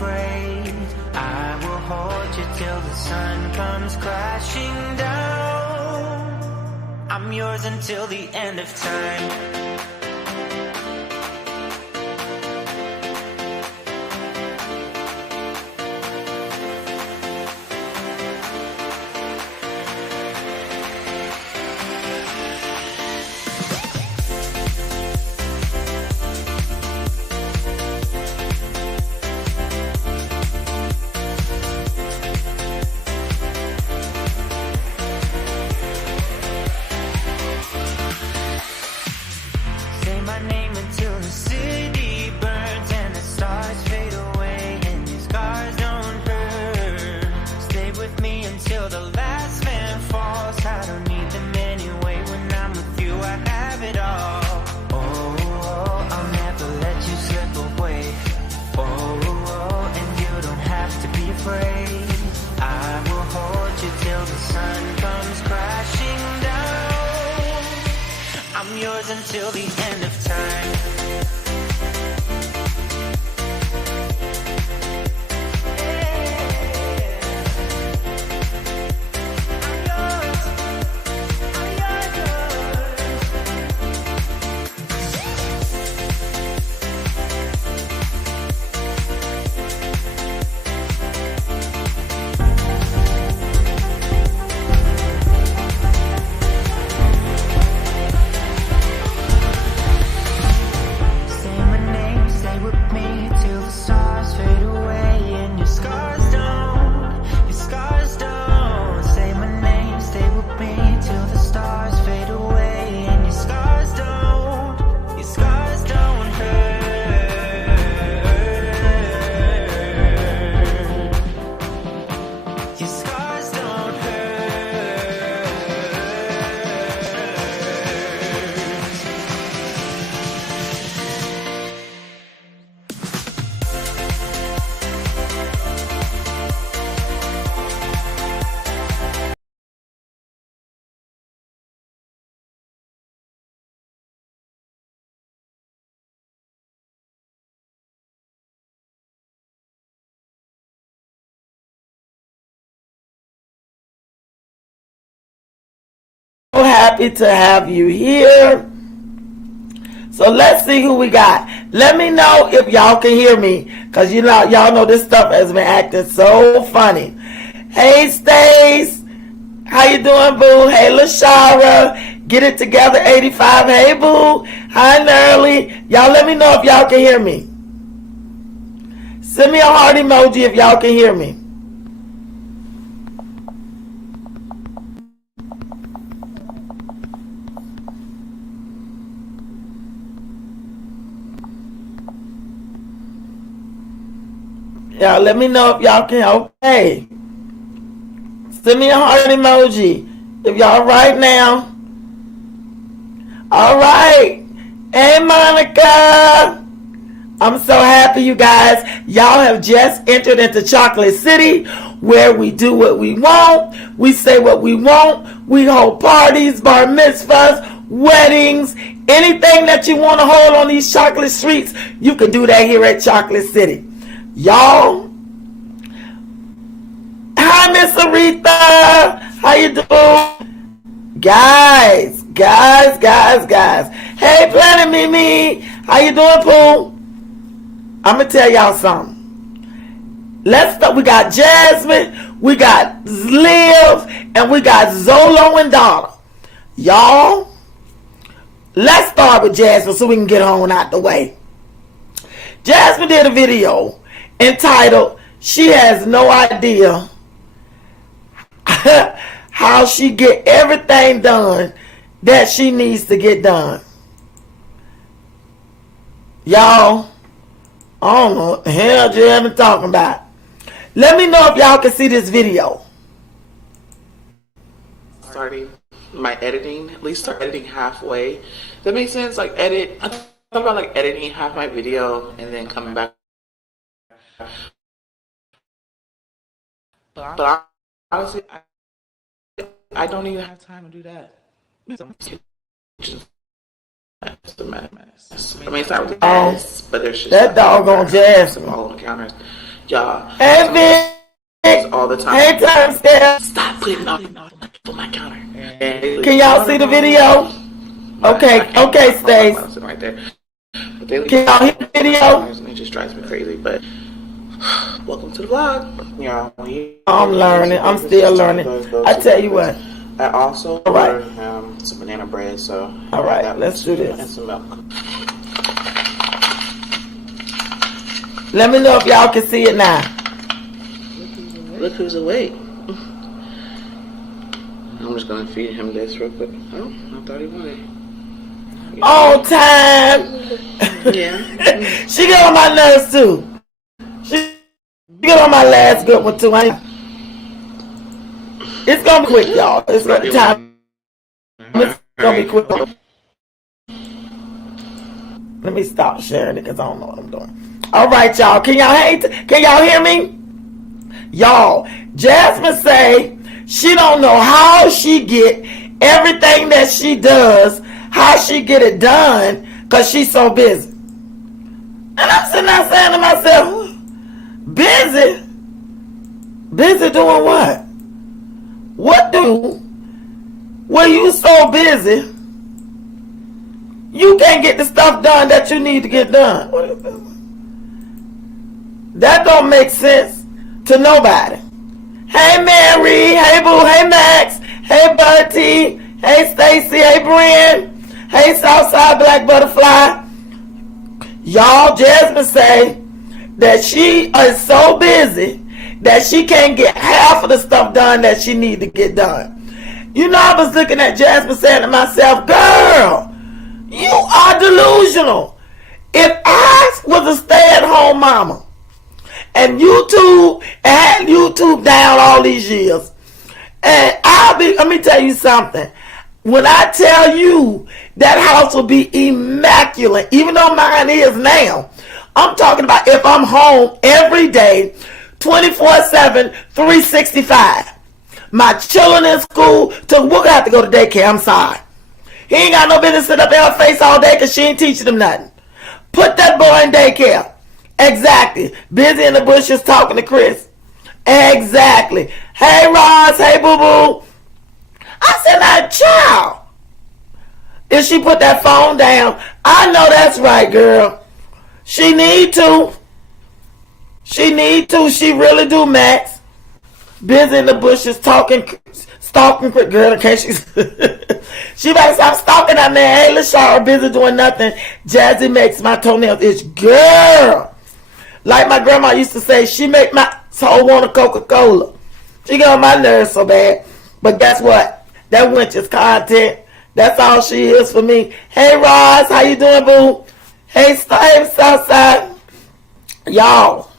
afraid. I will hold you till the sun comes crashing down. I'm yours until the end of time. Until the end of time. Happy to have you here. So let's see who we got. Let me know if y'all can hear me, because you know, y'all know this stuff has been acting so funny. Hey Stace, how you doing, boo? Hey LaShara, get it together 85. Hey boo, hi Nerly. Y'all let me know if y'all can hear me. Send me a heart emoji if y'all can hear me. Y'all let me know if y'all can. Okay. Send me a heart emoji if y'all right now. All right. Hey, Monica. I'm so happy, you guys. Y'all have just entered into Chocolate City, where we do what we want. We say what we want. We hold parties, bar mitzvahs, weddings, anything that you want to hold on these chocolate streets, you can do that here at Chocolate City. Y'all, hi Miss Aretha, how you doing? Guys. Hey Planet Mimi, how you doing, Pooh? I'm gonna tell y'all something. Let's start. We got Jasmine, we got Liv, and we got Zolo and Donna. Y'all, let's start with Jasmine so we can get on out the way. Jasmine did a video entitled, she has no idea how she get everything done that she needs to get done. Y'all, I don't know what the hell Jasmine talking about. Let me know if y'all can see this video. Starting my editing, at least start editing halfway. That makes sense. Like I thought about like editing half my video and then coming back. But honestly, I don't even have time to do that. It's a mess. I mean, it's not really a mess, but there's just that doggone Jasmine all on the counters. Y'all. Hey, Vic. All the time. Hey, time scale. Stop putting all on my counter. Can y'all see the video? Okay, Stace. Right there. Can y'all hear the video? It just drives me crazy, but welcome to the vlog. Y'all, I'm learning. I'm still learning. I tell you what. I also ordered him some banana bread, so all right, let's do this. And some milk. Let me know if y'all can see it now. Look who's awake. I'm just gonna feed him this real quick. Oh, I thought he wanted. On time. Yeah. She got on my nerves too. She got on my last good one too. It's gonna be quick, y'all. It's gonna be time. It's gonna be quick. Let me stop sharing it because I don't know what I'm doing. All right, y'all. Can y'all hear me? Y'all, Jasmine say she don't know how she get everything that she does, how she get it done, because she's so busy. And I'm sitting there saying to myself, busy? Busy doing what? What do? When you so busy, you can't get the stuff done that you need to get done. What is this? That don't make sense to nobody. Hey Mary, hey Boo, hey Max, hey Bertie, hey Stacy, hey Brian, hey Southside Black Butterfly. Y'all, Jasmine say that she is so busy that she can't get half of the stuff done that she need to get done. You know, I was looking at Jasmine saying to myself, girl, you are delusional. If I was a stay-at-home mama and YouTube had YouTube down all these years, and let me tell you something. When I tell you that house will be immaculate, even though mine is now, I'm talking about if I'm home every day, 24/7, 365. My children in school, we're going to have to go to daycare. I'm sorry. He ain't got no business sit up in her face all day because she ain't teaching him nothing. Put that boy in daycare. Exactly. Busy in the bushes talking to Chris. Exactly. Hey, Ross. Hey, boo-boo. I said, now, child. If she put that phone down, I know that's right, girl. She need to. She need to. She really do, Max. Busy in the bushes talking, stalking, girl, in case she's... She better stop stalking that man. Hey, LaShara, busy doing nothing. Jazzy makes my toenails itch. Girl. Like my grandma used to say, she make my soul want a Coca-Cola. She got on my nerves so bad. But guess what? That wench is content. That's all she is for me. Hey, Roz, how you doing, boo? Hey, Southside. Y'all.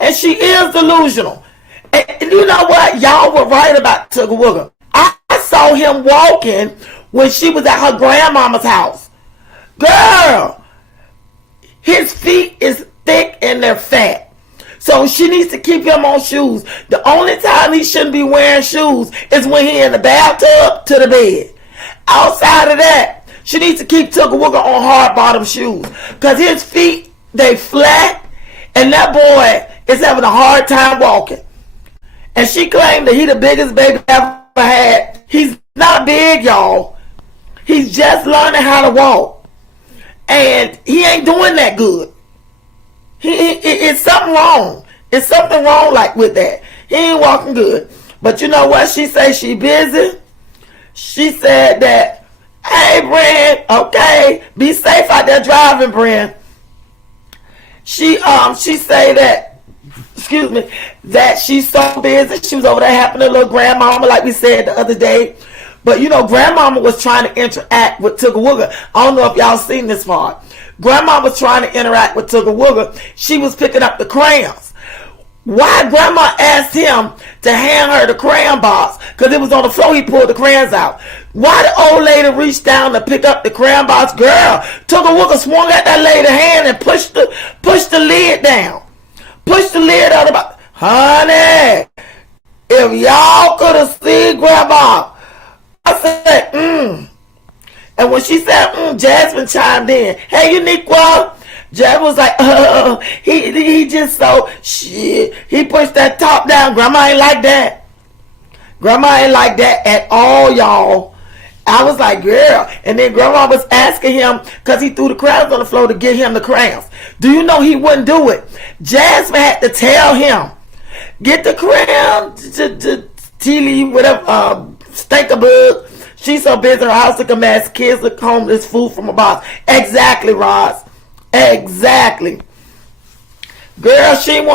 And she is delusional. And you know what? Y'all were right about Tugga Wugga. I saw him walking when she was at her grandmama's house. Girl, his feet is thick and they're fat. So she needs to keep him on shoes. The only time he shouldn't be wearing shoes is when he in the bathtub to the bed. Outside of that, she needs to keep Tugga Wugga on hard bottom shoes. Because his feet, they flat. And that boy is having a hard time walking. And she claimed that he the biggest baby ever had. He's not big, y'all. He's just learning how to walk. And he ain't doing that good. It's something wrong. It's something wrong like with that. He ain't walking good. But you know what? She say she busy. She said that, hey, Bren, okay, be safe out there driving, Bren. She say that, excuse me, that she's so busy. She was over there helping her little grandmama, like we said the other day. But you know, grandmama was trying to interact with Tugga Wugga. I don't know if y'all seen this part. Grandma was trying to interact with Tugga Wugga. She was picking up the crayons. Why grandma asked him to hand her the crayon box? Because it was on the floor, he pulled the crayons out. Why the old lady reached down to pick up the crayon box? Girl, Tugga Wugga swung at that lady's hand and pushed the lid down. Pushed the lid out about, honey, if y'all could have seen grandma. I said, And when she said, Jasmine chimed in. Hey, Uniqua. Jazz was like, he just so shit. He pushed that top down. Grandma ain't like that. Grandma ain't like that at all, y'all. I was like, girl. And then Grandma was asking him, because he threw the crayons on the floor, to get him the crayons. Do you know he wouldn't do it? Jasmine had to tell him, get the crayon, Tilly, whatever, Stinkabug. She's so busy in her house like a mess. Kids look home, there's food from a box. Exactly, Roz. Exactly. Girl, he didn't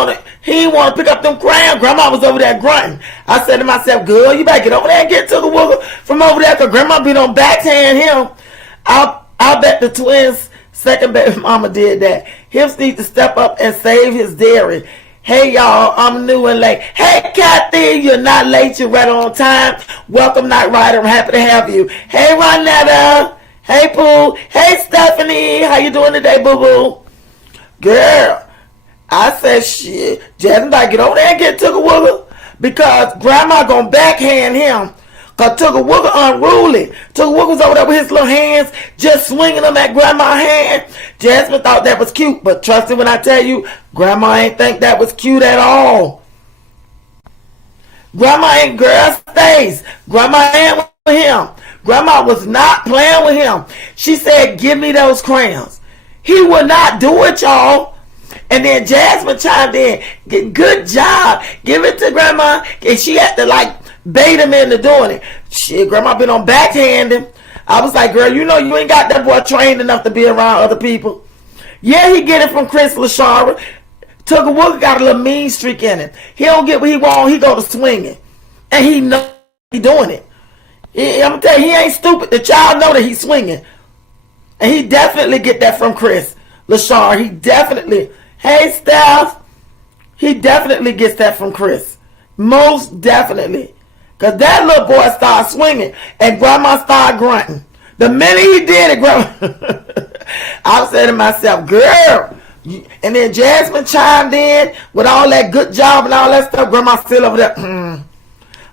want to pick up them crayons. Grandma was over there grunting. I said to myself, girl, you better get over there and get to the wiggle from over there, because Grandma be on backhand him. I'll bet the twins' second baby mama did that. Hips need to step up and save his dairy. Hey, y'all, I'm new and late. Hey, Kathy, you're not late. You're right on time. Welcome, Night Rider. I'm happy to have you. Hey, Ronetta. Hey, Pooh. Hey, Stephanie. How you doing today, boo-boo? Girl, I said, shit, Jasmine, I get over there and get Tugga Wugga, because Grandma gonna backhand him. Because Tugga Wugga unruly. Tugga Wugga was over there with his little hands, just swinging them at Grandma's hand. Jasmine thought that was cute, but trust me when I tell you, Grandma ain't think that was cute at all. Grandma ain't, girl stays. Grandma ain't with him. Grandma was not playing with him. She said, give me those crayons. He would not do it, y'all. And then Jasmine chimed in, good job, give it to Grandma. And she had to like bait him into doing it. Shit, Grandma been on backhanding. I was like, girl, you know you ain't got that boy trained enough to be around other people. Yeah, he get it from Chris LaShara. Tugga Wugga got a little mean streak in him. He don't get what he want, he go to swinging. And he know he doing it. I'm gonna tell you, he ain't stupid. The child know that he's swinging. And he definitely get that from Chris LaShara. He definitely... Hey, Steph. He definitely gets that from Chris. Most definitely. Because that little boy started swinging and Grandma started grunting. The minute he did it, Grandma... I said to myself, girl. And then Jasmine chimed in with all that good job and all that stuff. Grandma still over there.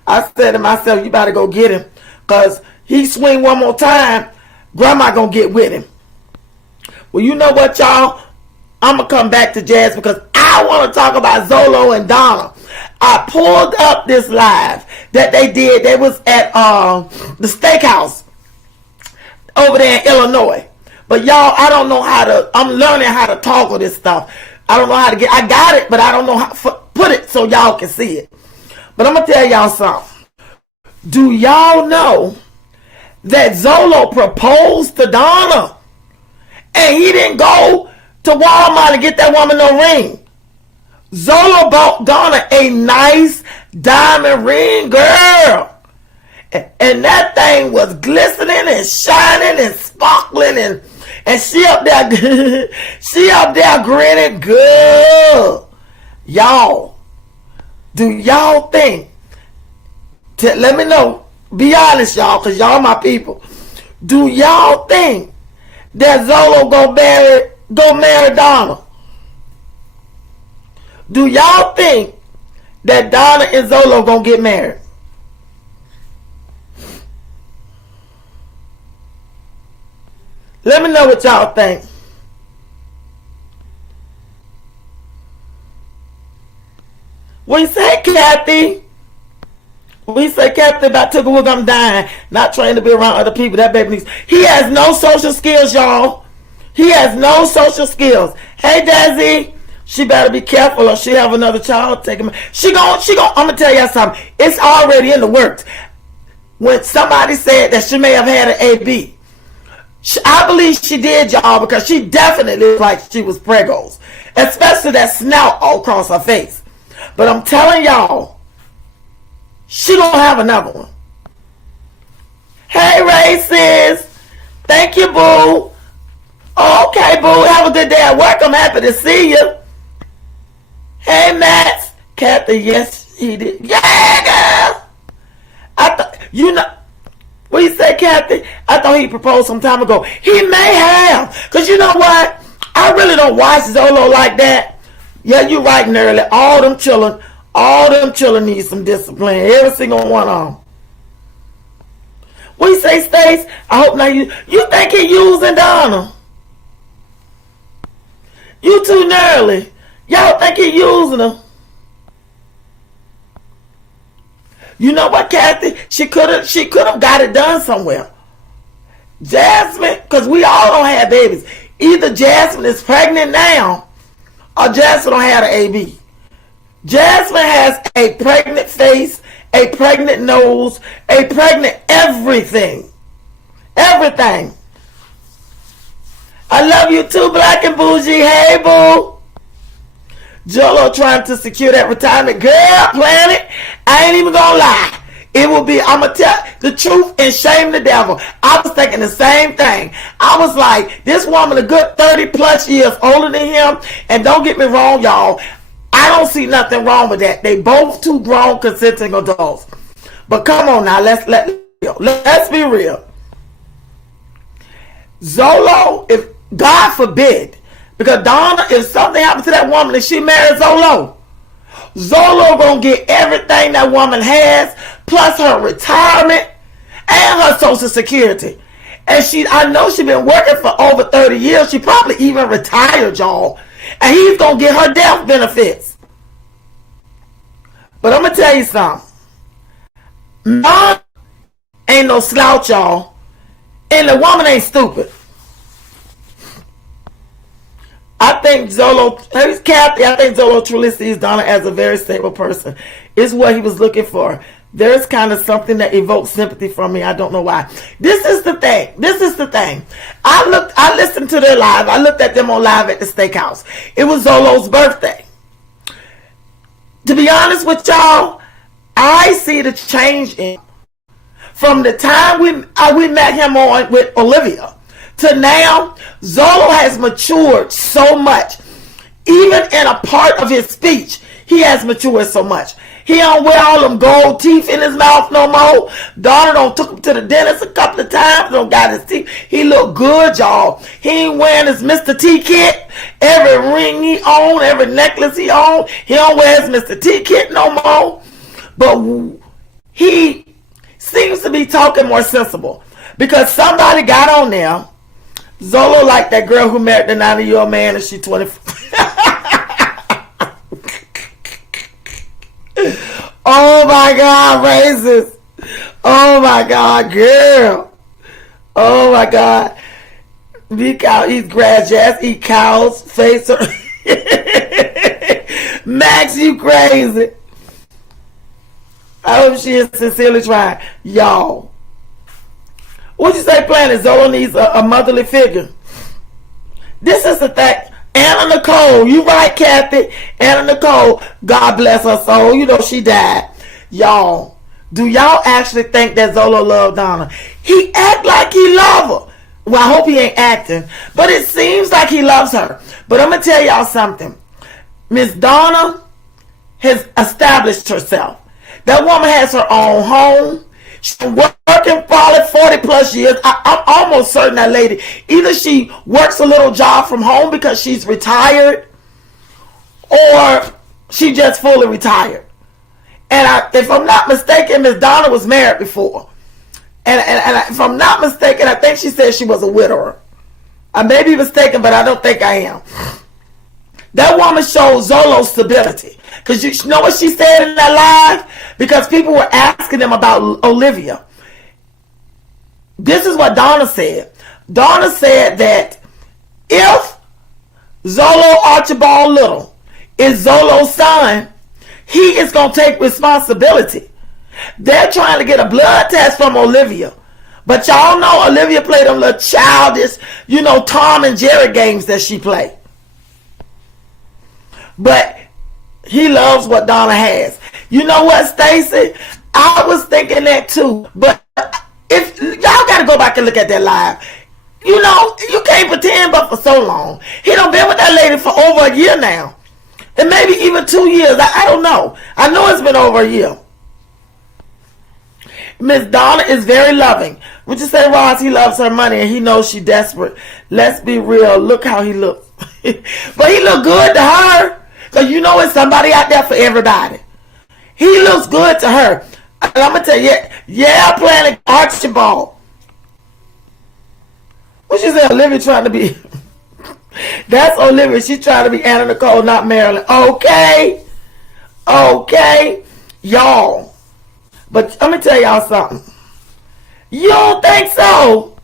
I said to myself, you better go get him. Because he swing one more time, Grandma gonna get with him. Well, you know what, y'all? I'm going to come back to Jazz because I want to talk about Zolo and Donna. I pulled up this live that they did. They was at the steakhouse over there in Illinois. But y'all, I don't know how to, I'm learning how to toggle this stuff. I don't know how to get, I got it, but I don't know how to put it so y'all can see it. But I'm going to tell y'all something. Do y'all know that Zolo proposed to Donna and he didn't go to Walmart to get that woman no ring? Zolo bought Donna a nice diamond ring, girl. And that thing was glistening and shining and sparkling and she up there she up there grinning good. Y'all, do y'all think, let me know, be honest y'all, because y'all my people. Do y'all think that Zolo go marry Donna? Do y'all think that Donna and Zolo gonna get married? Let me know what y'all think. We say, Kathy. We say, Kathy, about Tugga Wugga, I'm dying. Not trying to be around other people. That baby needs. He has no social skills, y'all. He has no social skills. Hey, Desi. She better be careful or she have another child take him. She gon', I'm going to tell y'all something. It's already in the works. When somebody said that she may have had an AB, I believe she did, y'all, because she definitely looked like she was pregos. Especially that snout all across her face. But I'm telling y'all, she gonna have another one. Hey, Races. Thank you, boo. Okay, boo. Have a good day at work. I'm happy to see you. Hey, Max. Kathy, yes, he did. Yeah, girl. I thought, you know, what you say, Kathy? I thought he proposed some time ago. He may have. Because you know what? I really don't watch Zolo like that. Yeah, you're right, Nerly. All them children need some discipline. Every single one of them. What you say, Stace? I hope not you think he using Donna? You too gnarly. Y'all think he using them. You know what, Kathy? She could have got it done somewhere. Jasmine, because we all don't have babies. Either Jasmine is pregnant now or Jasmine don't have an AB. Jasmine has a pregnant face, a pregnant nose, a pregnant everything. Everything. I love you too, Black and Bougie. Hey, boo. Zolo trying to secure that retirement. Girl, Planet, I ain't even gonna lie. It will be, I'm gonna tell the truth and shame the devil. I was thinking the same thing. I was like, this woman a good 30 plus years older than him. And don't get me wrong, y'all. I don't see nothing wrong with that. They both two grown consenting adults. But come on now, let's be real. Zolo, if God forbid, because Donna, if something happens to that woman and she marries Zolo gonna get everything that woman has, plus her retirement and her Social Security. And I know she been working for over 30 years. She probably even retired, y'all. And he's gonna get her death benefits. But I'm gonna tell you something. Donna ain't no slouch, y'all. And the woman ain't stupid. I think Zolo, he's Kathy, I think Zolo truly sees Donna as a very stable person. It's what he was looking for. There's kind of something that evokes sympathy from me. I don't know why. This is the thing. I listened to their live. I looked at them on live at the steakhouse. It was Zolo's birthday. To be honest with y'all, I see the change in from the time we met him on with Olivia to now. Zolo has matured so much. Even in a part of his speech, he has matured so much. He don't wear all them gold teeth in his mouth no more. Donna don't took him to the dentist a couple of times. Don't got his teeth. He look good, y'all. He ain't wearing his Mr. T kit. Every ring he own, every necklace he own, he don't wear his Mr. T kit no more. But he seems to be talking more sensible. Because somebody got on there. Zolo like that girl who married the 90-year-old man and she 24. Oh my God, racist. Oh my God, girl. Oh my God. Eat grass, jazz, eat cows, face her. Max, you crazy. I hope she is sincerely trying. Y'all. What you say, Planet? Zolo needs a motherly figure. This is the thing. Anna Nicole, you right, Kathy. Anna Nicole, God bless her soul. You know she died. Y'all, do y'all actually think that Zolo loved Donna? He act like he love her. Well, I hope he ain't acting. But it seems like he loves her. But I'm going to tell y'all something. Miss Donna has established herself. That woman has her own home. She's working probably 40 plus years. I'm almost certain that lady, either she works a little job from home because she's retired, or she just fully retired. And if I'm not mistaken, Miss Donna was married before. And if I'm not mistaken, I think she said she was a widower. I may be mistaken, but I don't think I am. That woman showed Zolo stability. Because you know what she said in that live? Because people were asking them about Olivia. This is what Donna said. Donna said that if Zolo Archibald Little is Zolo's son, he is going to take responsibility. They're trying to get a blood test from Olivia. But y'all know Olivia played them little childish, Tom and Jerry games that she played. But he loves what Donna has. You know what, Stacy? I was thinking that too. But if y'all got to go back and look at that live. You can't pretend but for so long. He done been with that lady for over a year now. And maybe even 2 years. I don't know. I know it's been over a year. Miss Donna is very loving. Would you say, Ross, he loves her money and he knows she's desperate? Let's be real. Look how he looks. But he look good to her. Because it's somebody out there for everybody. He looks good to her. And I'm going to tell you, Planet Archibald. What you say, Olivia trying to be? That's Olivia. She's trying to be Anna Nicole, not Marilyn. Okay. Okay. Y'all. But let me tell y'all something. You don't think so?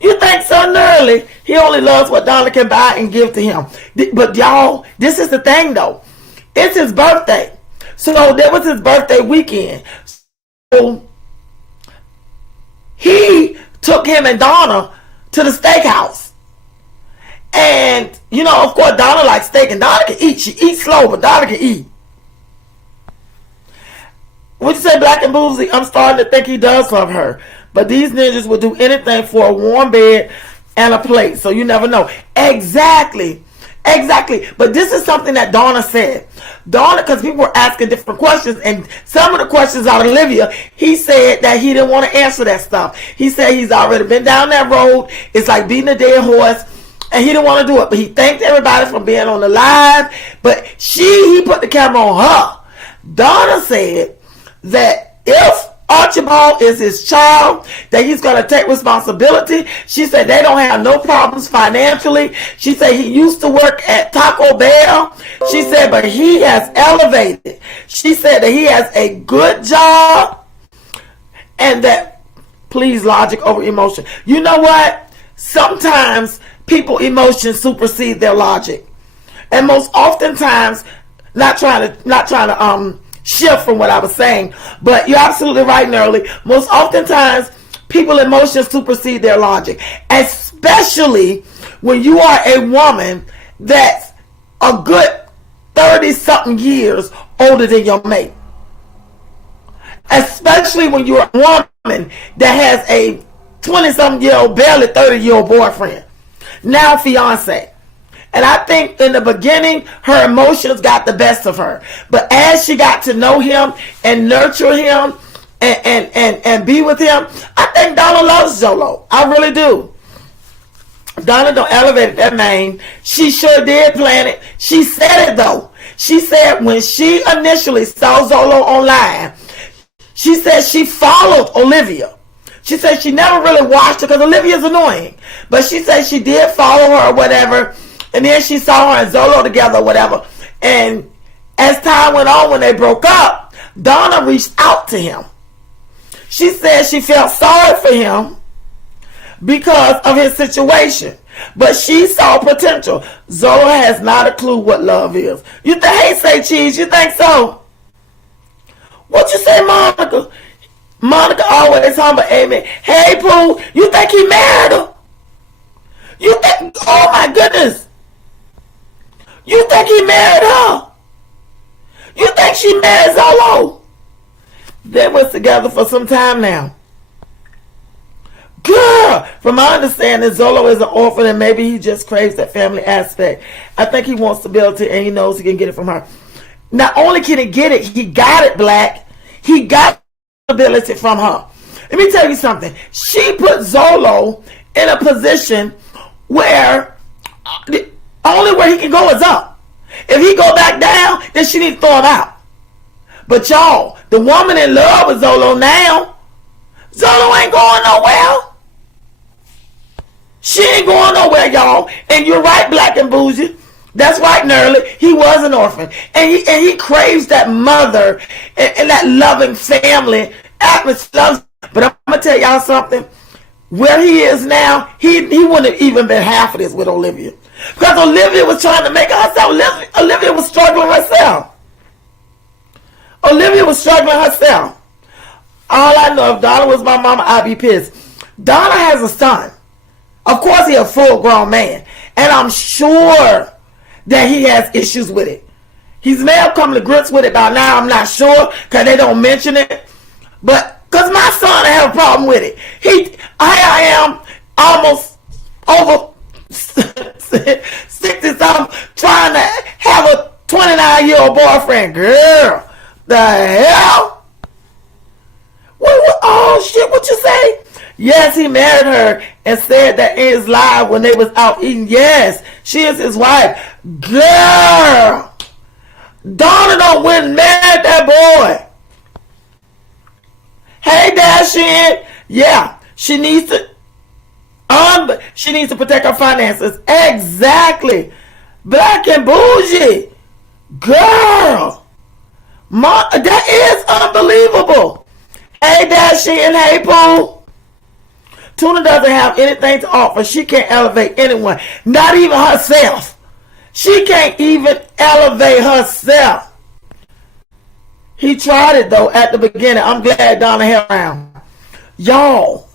You think so nearly? He only loves what Donna can buy and give to him. But y'all, this is the thing though. It's his birthday. So that was his birthday weekend. So he took him and Donna to the steakhouse. And, you know, of course, Donna likes steak and Donna can eat. She eats slow, but Donna can eat. Would you say Black and Boozy? I'm starting to think he does love her. But these ninjas would do anything for a warm bed and a plate. So you never know. Exactly. Exactly. But this is something that Donna said. Donna, because people were asking different questions, and some of the questions out of Olivia, he said that he didn't want to answer that stuff. He said he's already been down that road. It's like beating a dead horse. And he didn't want to do it. But he thanked everybody for being on the live. But he put the camera on her. Donna said that if Archibald is his child, that he's going to take responsibility. She said they don't have no problems financially. She said he used to work at Taco Bell. She said, but he has elevated. She said that he has a good job. And that, please, logic over emotion. You know what? Sometimes people emotions supersede their logic. And most oftentimes, not trying to shift from what I was saying, but you're absolutely right, Nerly. Most oftentimes, people emotions supersede their logic, especially when you are a woman that's a good 30-something years older than your mate. Especially when you're a woman that has a 20-something-year-old, barely 30-year-old boyfriend, now fiance. And I think in the beginning, her emotions got the best of her. But as she got to know him and nurture him and be with him, I think Donna loves Zolo. I really do. Donna don't elevate that man. She sure did plan it. She said it though. She said when she initially saw Zolo online, she said she followed Olivia. She said she never really watched her because Olivia's annoying. But she said she did follow her or whatever. And then she saw her and Zolo together or whatever. And as time went on, when they broke up, Donna reached out to him. She said she felt sorry for him because of his situation. But she saw potential. Zolo has not a clue what love is. You think, hey, say cheese, you think so? What you say, Monica? Monica always humble, amen. Hey, Pooh, you think he married her? You think, oh my goodness. You think he married her? You think she married Zolo? They was together for some time now. Girl, from my understanding, Zolo is an orphan and maybe he just craves that family aspect. I think he wants stability and he knows he can get it from her. Not only can he get it, he got it, Black. He got stability from her. Let me tell you something. She put Zolo in a position where only where he can go is up. If he go back down, then she need to throw him out. But y'all, the woman in love with Zolo now, Zolo ain't going nowhere. She ain't going nowhere, y'all. And you're right, Black and Bougie. That's right, Nerly. He was an orphan. And he craves that mother and that loving family atmosphere. But I'm going to tell y'all something. Where he is now, he wouldn't have even been half of this with Olivia. Because Olivia was trying to make herself. Olivia was struggling herself. Olivia was struggling herself. All I know, if Donna was my mama, I'd be pissed. Donna has a son. Of course, he's a full-grown man. And I'm sure that he has issues with it. He's may have come to grips with it by now. I'm not sure because they don't mention it. But because my son have a problem with it. I am almost over 60-something trying to have a 29-year-old boyfriend. Girl, the hell? What? Oh, shit, what you say? Yes, he married her and said that in his live when they was out eating. Yes, she is his wife. Girl, Donna don't went and married that boy. Hey, Dashin. Yeah, she needs to she needs to protect her finances. Exactly. Black and bougie. Girl. That is unbelievable. Hey, Dashi and hey, Pooh. Tuna doesn't have anything to offer. She can't elevate anyone. Not even herself. She can't even elevate herself. He tried it, though, at the beginning. I'm glad Donna held around. Y'all,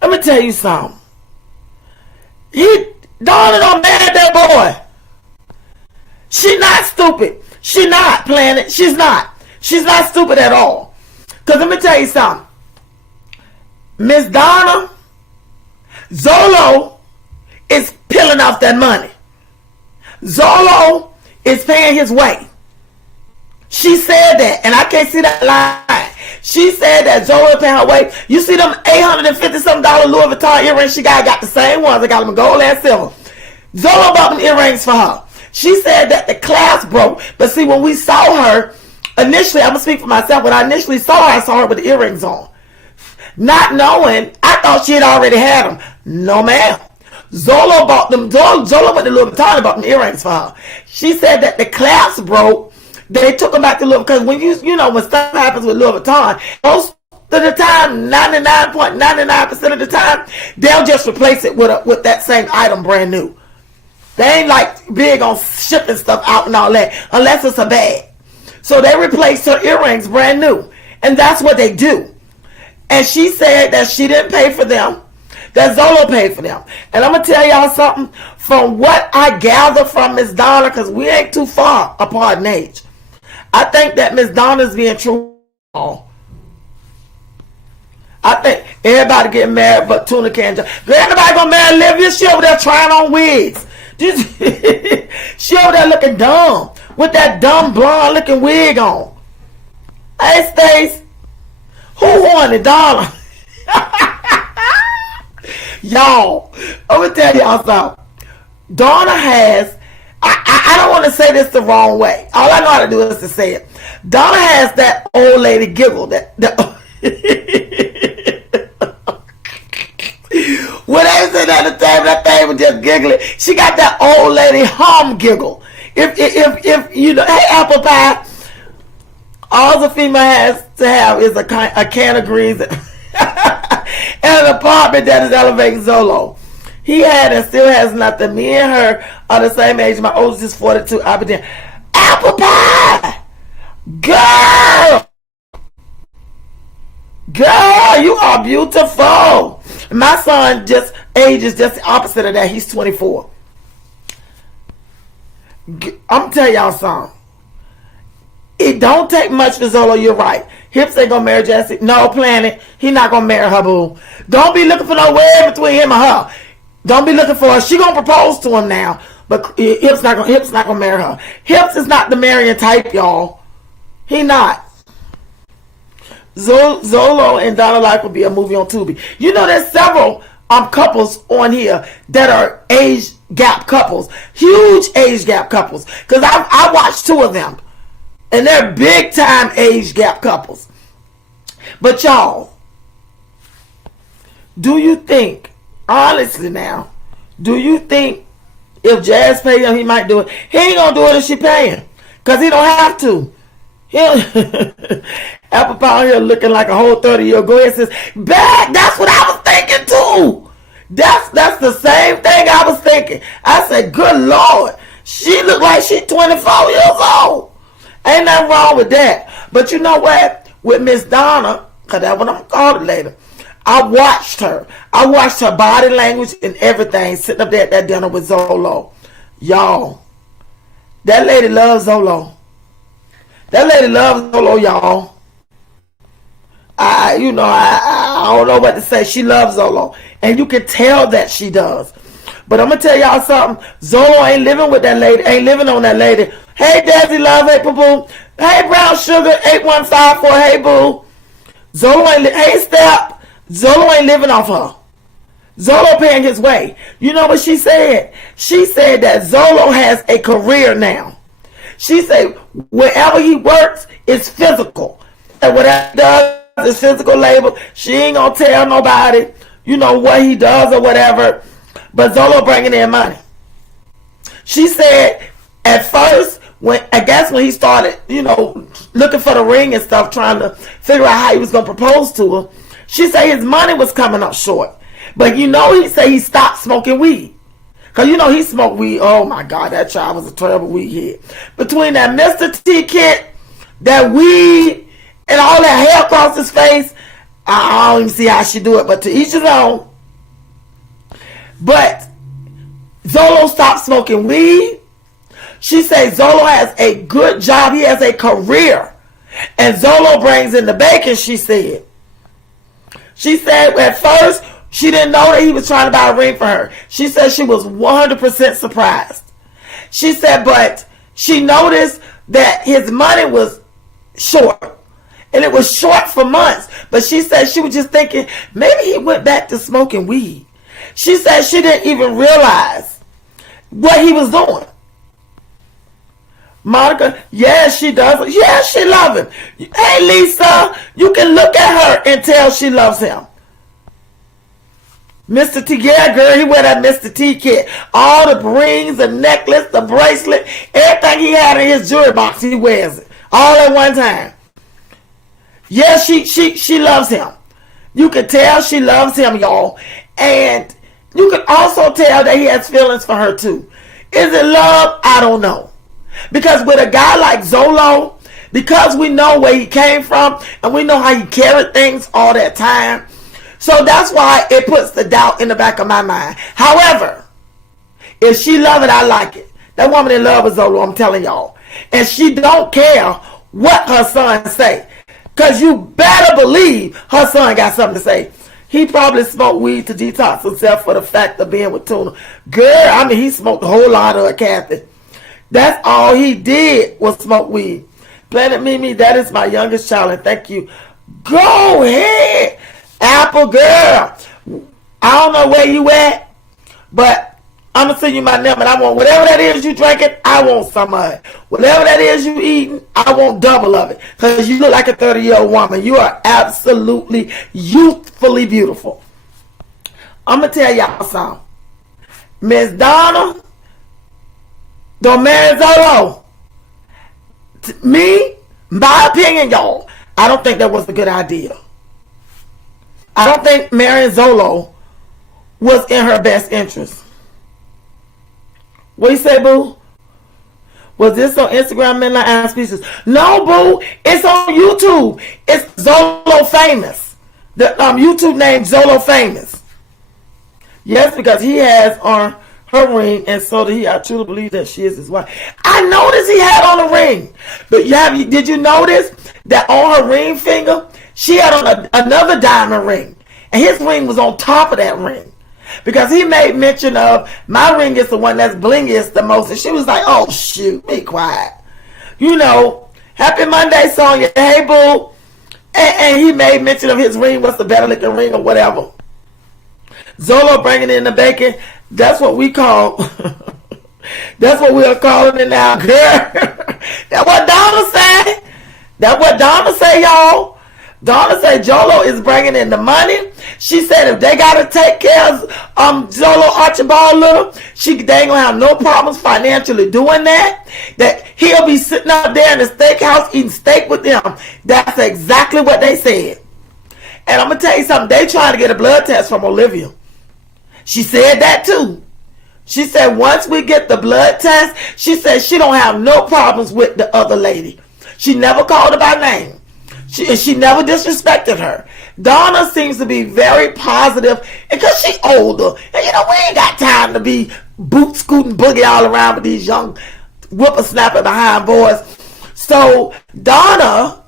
let me tell you something. Donna don't marry that boy. She not stupid. She not playing it. She's not. She's not stupid at all. Because let me tell you something. Miss Donna, Zolo is peeling off that money. Zolo is paying his way. She said that, and I can't see that line. She said that Zolo is paying her way. You see them $850-something Louis Vuitton earrings she got the same ones. I got them in gold and silver. Zolo bought them earrings for her. She said that the clasp broke, but see, when we saw her, initially, I'm going to speak for myself, when I initially saw her, I saw her with the earrings on. Not knowing, I thought she had already had them. No, ma'am. Zolo bought them. Zolo went to Louis Vuitton and bought them earrings for her. She said that the clasp broke. They took them back to Louis Vuitton. Because when when stuff happens with Louis Vuitton, most of the time, 99.99% of the time, they'll just replace it with that same item brand new. They ain't like big on shipping stuff out and all that, unless it's a bag. So they replaced her earrings brand new. And that's what they do. And she said that she didn't pay for them, that Zolo paid for them. And I'm going to tell y'all something. From what I gather from Miss Donna, because we ain't too far apart in age, I think that Miss Donna's being true. I think everybody getting married but Tuna can't. Everybody going to marry Olivia? She over there trying on wigs. She over there looking dumb with that dumb blonde looking wig on. Hey, Stace. Who wanted Donna? Y'all, I'm going to tell y'all something. Donna has, I don't want to say this the wrong way. All I know how to do is to say it. Donna has that old lady giggle. When they said that thing was just giggling. She got that old lady hum giggle. If you know, hey, apple pie. All the female has to have is a can of greens and an apartment that is elevating Zolo. He had and still has nothing. Me and her are the same age. My oldest is 42. I've been there. Apple pie! Girl! Girl, you are beautiful. My son just ages just the opposite of that. He's 24. I'm telling y'all something. It don't take much for Zolo, you're right. Hips ain't gonna marry Jazzy. No, Planet, he not gonna marry her, boo. Don't be looking for no way between him and her. Don't be looking for her. She gonna propose to him now, but Hips not gonna marry her. Hips is not the marrying type, y'all. He not. Zolo and Donna Life will be a movie on Tubi. You know, there's several couples on here that are age gap couples, huge age gap couples. Cause I watched 2 of them. And they're big time age gap couples. But y'all, do you think, honestly now, do you think if Jazz paid him, he might do it? He ain't gonna do it if she paying. Because he don't have to. Apple Pie here looking like a whole 30-year-old. Go ahead and says, back, that's what I was thinking too. That's the same thing I was thinking. I said, good Lord, she look like she's 24 years old. Ain't nothing wrong with that. But you know what? With Miss Donna, because that's what I'm going to call it later, I watched her. I watched her body language and everything sitting up there at that dinner with Zolo. Y'all, that lady loves Zolo. That lady loves Zolo, y'all. I don't know what to say. She loves Zolo. And you can tell that she does. But I'm going to tell y'all something. Zolo ain't living with that lady. Ain't living on that lady. Hey, Desi Love. Hey, boo. Hey, Brown Sugar. 8154. Hey, boo. Zolo ain't hey, Step. Zolo ain't living off her. Zolo paying his way. You know what she said? She said that Zolo has a career now. She said wherever he works, it's physical. And whatever he does is physical labor. She ain't going to tell nobody. you know, what he does or whatever. But Zolo bringing in money. She said at first, when he started, you know, looking for the ring and stuff, trying to figure out how he was going to propose to her, she said his money was coming up short. But you know, he said he stopped smoking weed. Because you know, he smoked weed. Oh my God, that child was a terrible weed head. Between that Mr. T kit, that weed, and all that hair across his face, I don't even see how she do it, but to each his own. But Zolo stopped smoking weed. She says Zolo has a good job. He has a career. And Zolo brings in the bacon, she said. She said at first, she didn't know that he was trying to buy a ring for her. She said she was 100% surprised. She said, but she noticed that his money was short. And it was short for months. But she said she was just thinking, maybe he went back to smoking weed. She said she didn't even realize what he was doing. Monica, yes, she does. Yes, she loves him. Hey, Lisa, you can look at her and tell she loves him. Mr. T, yeah, girl, he wear that Mr. T kit. All the rings, the necklace, the bracelet, everything he had in his jewelry box, he wears it. All at one time. Yeah, she loves him. You can tell she loves him, y'all. And you can also tell that he has feelings for her, too. Is it love? I don't know. Because with a guy like Zolo, because we know where he came from and we know how he carried things all that time, so that's why it puts the doubt in the back of my mind. However, if she love it, I like it. That woman in love with Zolo, I'm telling y'all. And she don't care what her son say. Because you better believe her son got something to say. He probably smoked weed to detox himself for the fact of being with Tuna. Girl, I mean, he smoked a whole lot of it, Kathy. That's all he did was smoke weed. Planet Mimi, that is my youngest child, and thank you. Go ahead, Apple girl. I don't know where you at, but I'm gonna send you my number. And I want whatever that is you drinking. I want some of it. Whatever that is you eating, I want double of it. Cause you look like a 30-year-old woman. You are absolutely youthfully beautiful. I'm gonna tell y'all something. Miss Donna, don't marry Zolo. Me, my opinion, y'all, I don't think that was a good idea. I don't think marrying Zolo was in her best interest. What you say, boo? Was this on Instagram, Midnight Ass Pieces? No, boo. It's on YouTube. It's Zolo Famous. The YouTube name Zolo Famous. Yes, because he has on her ring, and so did he. I truly believe that she is his wife. I noticed he had on a ring, but did you notice that on her ring finger she had on another diamond ring, and his ring was on top of that ring, because he made mention of my ring is the one that's blingiest the most, and she was like, "Oh shoot, be quiet," you know. Happy Monday, Sonya. Hey boo, and he made mention of his ring was the better looking ring or whatever. Zolo bringing in the bacon. That's what we call. That's what we are calling it now, girl. That's what Donna said. That's what Donna say, y'all. Donna said Zolo is bringing in the money. She said if they gotta take care of Zolo Archibald Little, they ain't gonna have no problems financially doing that. That he'll be sitting up there in the steakhouse eating steak with them. That's exactly what they said. And I'm gonna tell you something. They trying to get a blood test from Olivia. She said that too. She said once we get the blood test, she said she don't have no problems with the other lady. She never called her by name. She never disrespected her. Donna seems to be very positive, because she older. And you know, we ain't got time to be boot scooting boogie all around with these young whippersnapper behind boys. So Donna,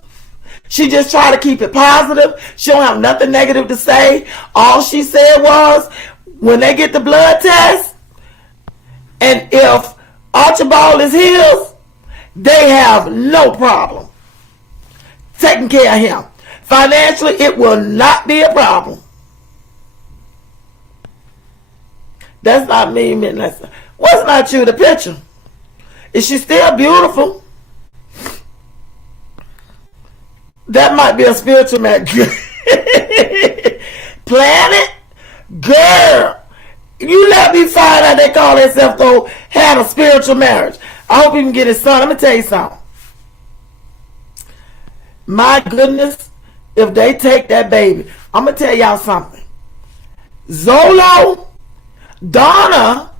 she just tried to keep it positive. She don't have nothing negative to say. All she said was, when they get the blood test, and if Archibald is his, they have no problem taking care of him. Financially, it will not be a problem. That's not me. What's not you, the picture? Is she still beautiful? That might be a spiritual man. Planet, Girl, you let me find out they call themselves go have a spiritual marriage. I hope he can get his son. Let me tell you something. My goodness, if they take that baby, I'm going to tell y'all something. Zolo, Donna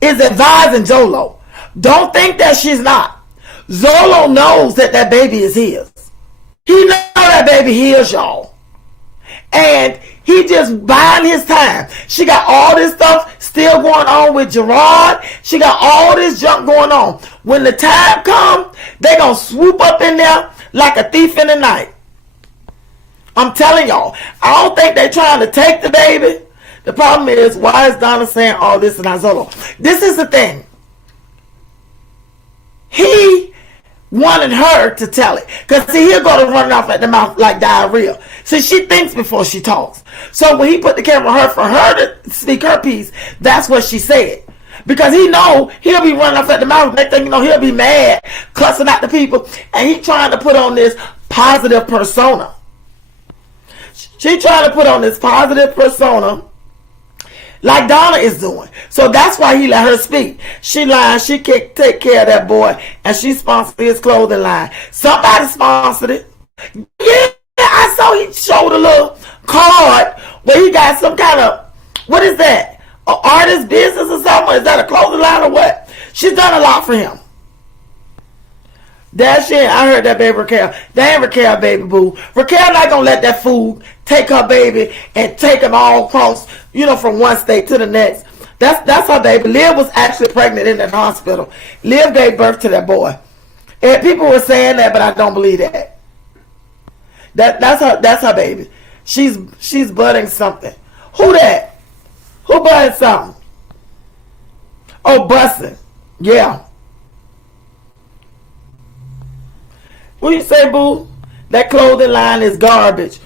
is advising Zolo. Don't think that she's not. Zolo knows that that baby is his. He knows that baby his, y'all. And he just buying his time. She got all this stuff still going on with Gerard. She got all this junk going on. When the time comes, they going to swoop up in there like a thief in the night. I'm telling y'all, I don't think they're trying to take the baby. The problem is, why is Donna saying all this and not Zolo? This is the thing. He wanted her to tell it. Because, see, he'll go to running off at the mouth like diarrhea. See, she thinks before she talks. So when he put the camera on her for her to speak her piece, that's what she said. Because he know he'll be running off at the mouth. Next thing you know, he'll be mad, cussing out the people. And he trying to put on this positive persona. She trying to put on this positive persona like Donna is doing. So that's why he let her speak. She lying. She can't take care of that boy. And she sponsored his clothing line. Somebody sponsored it. Yeah, I saw he showed a little card where he got some kind of, what is that? An artist business or something? Is that a clothing line or what? She's done a lot for him. That shit, I heard that baby Raquel. That ain't Raquel, baby boo. Raquel not gonna let that fool take her baby and take him all across, from one state to the next. That's her baby. Liv was actually pregnant in that hospital. Liv gave birth to that boy. And people were saying that, but I don't believe that. That's her baby. She's budding something. Who that? Who budding something? Oh, busting. Yeah. What you say, boo? That clothing line is garbage.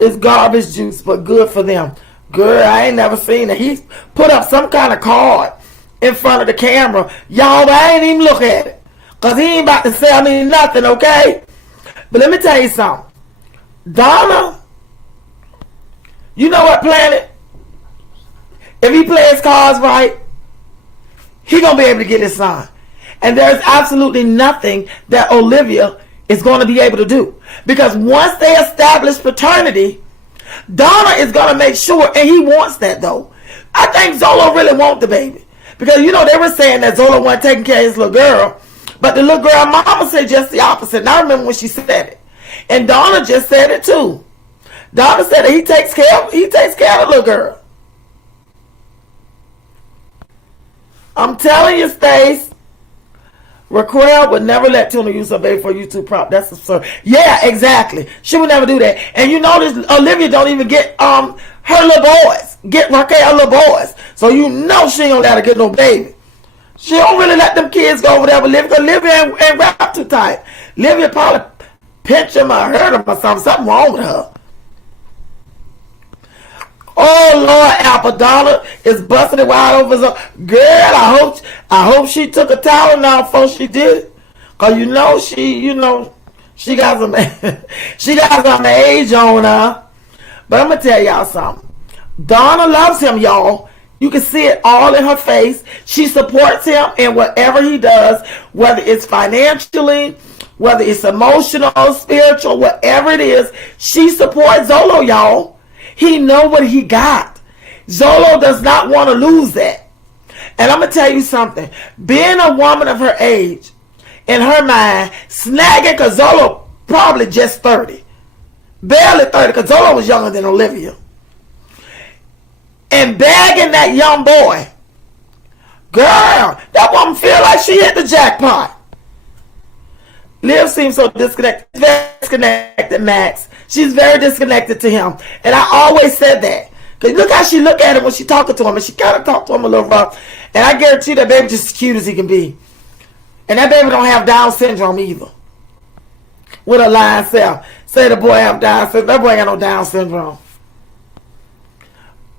It's garbage juice, but good for them. Girl, I ain't never seen it. He put up some kind of card in front of the camera. Y'all, I ain't even look at it. Because he ain't about to sell me nothing, okay? But let me tell you something. Donna, you know what, Planet? If he plays cards right, he going to be able to get his son. And there's absolutely nothing that Olivia is going to be able to do. Because once they establish paternity, Donna is going to make sure, and he wants that though. I think Zolo really wants the baby. Because, they were saying that Zolo wasn't taking care of his little girl. But the little girl mama said just the opposite. And I remember when she said it. And Donna just said it too. Donna said that he takes care of the little girl. I'm telling you, Stace. Raquel would never let Tuna use her baby for YouTube prop. That's absurd. Yeah, exactly. She would never do that. And this Olivia don't even get her little boys. Get Raquel little boys. So she ain't gonna let her get no baby. She don't really let them kids go over there with Livia. Because Livia ain't wrapped too tight. Livia probably pinch him or hurt him or something. Something wrong with her. Oh Lord, Apple Dollar is busting it wide open. Girl, I hope she took a towel now before she did it. Cause she got some she got some age on her. But I'm gonna tell y'all something. Donna loves him, y'all. You can see it all in her face. She supports him in whatever he does, whether it's financially, whether it's emotional, spiritual, whatever it is. She supports Zolo, y'all. He know what he got. Zolo does not want to lose that. And I'm going to tell you something. Being a woman of her age, in her mind, snagging, because Zolo probably just 30. Barely 30, because Zolo was younger than Olivia. And bagging that young boy. Girl, that woman feel like she hit the jackpot. Liv seems so disconnected. Very disconnected, Max. She's very disconnected to him. And I always said that. Because look how she look at him when she talking to him. And she kind of talk to him a little rough. And I guarantee that baby just as cute as he can be. And that baby don't have Down syndrome either. With a lying self. Say the boy have Down syndrome. That boy ain't got no Down syndrome.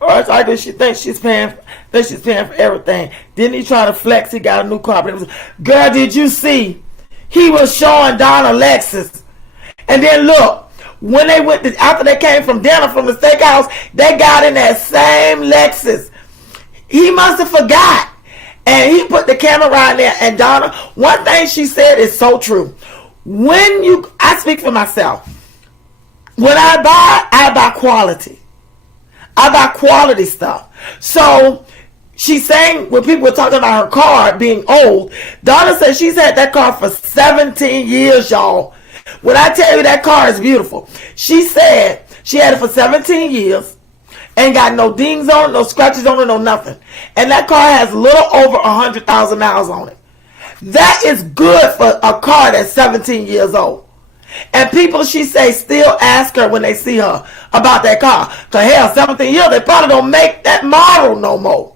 Or it's like she thinks she's paying for everything. Didn't he try to flex? He got a new car. Girl, did you see? He was showing Donna Lexus. And then look, when they went to, after they came from dinner from the steakhouse, they got in that same Lexus. He must have forgot. And he put the camera right there. And Donna, one thing she said is so true. I speak for myself. When I buy quality. I buy quality stuff. So she's saying, when people were talking about her car being old, Donna said she's had that car for 17 years, y'all. When I tell you that car is beautiful, she said she had it for 17 years, ain't got no dings on it, no scratches on it, no nothing. And that car has a little over 100,000 miles on it. That is good for a car that's 17 years old. And people, she say, still ask her when they see her about that car. Because hell, 17 years, they probably don't make that model no more.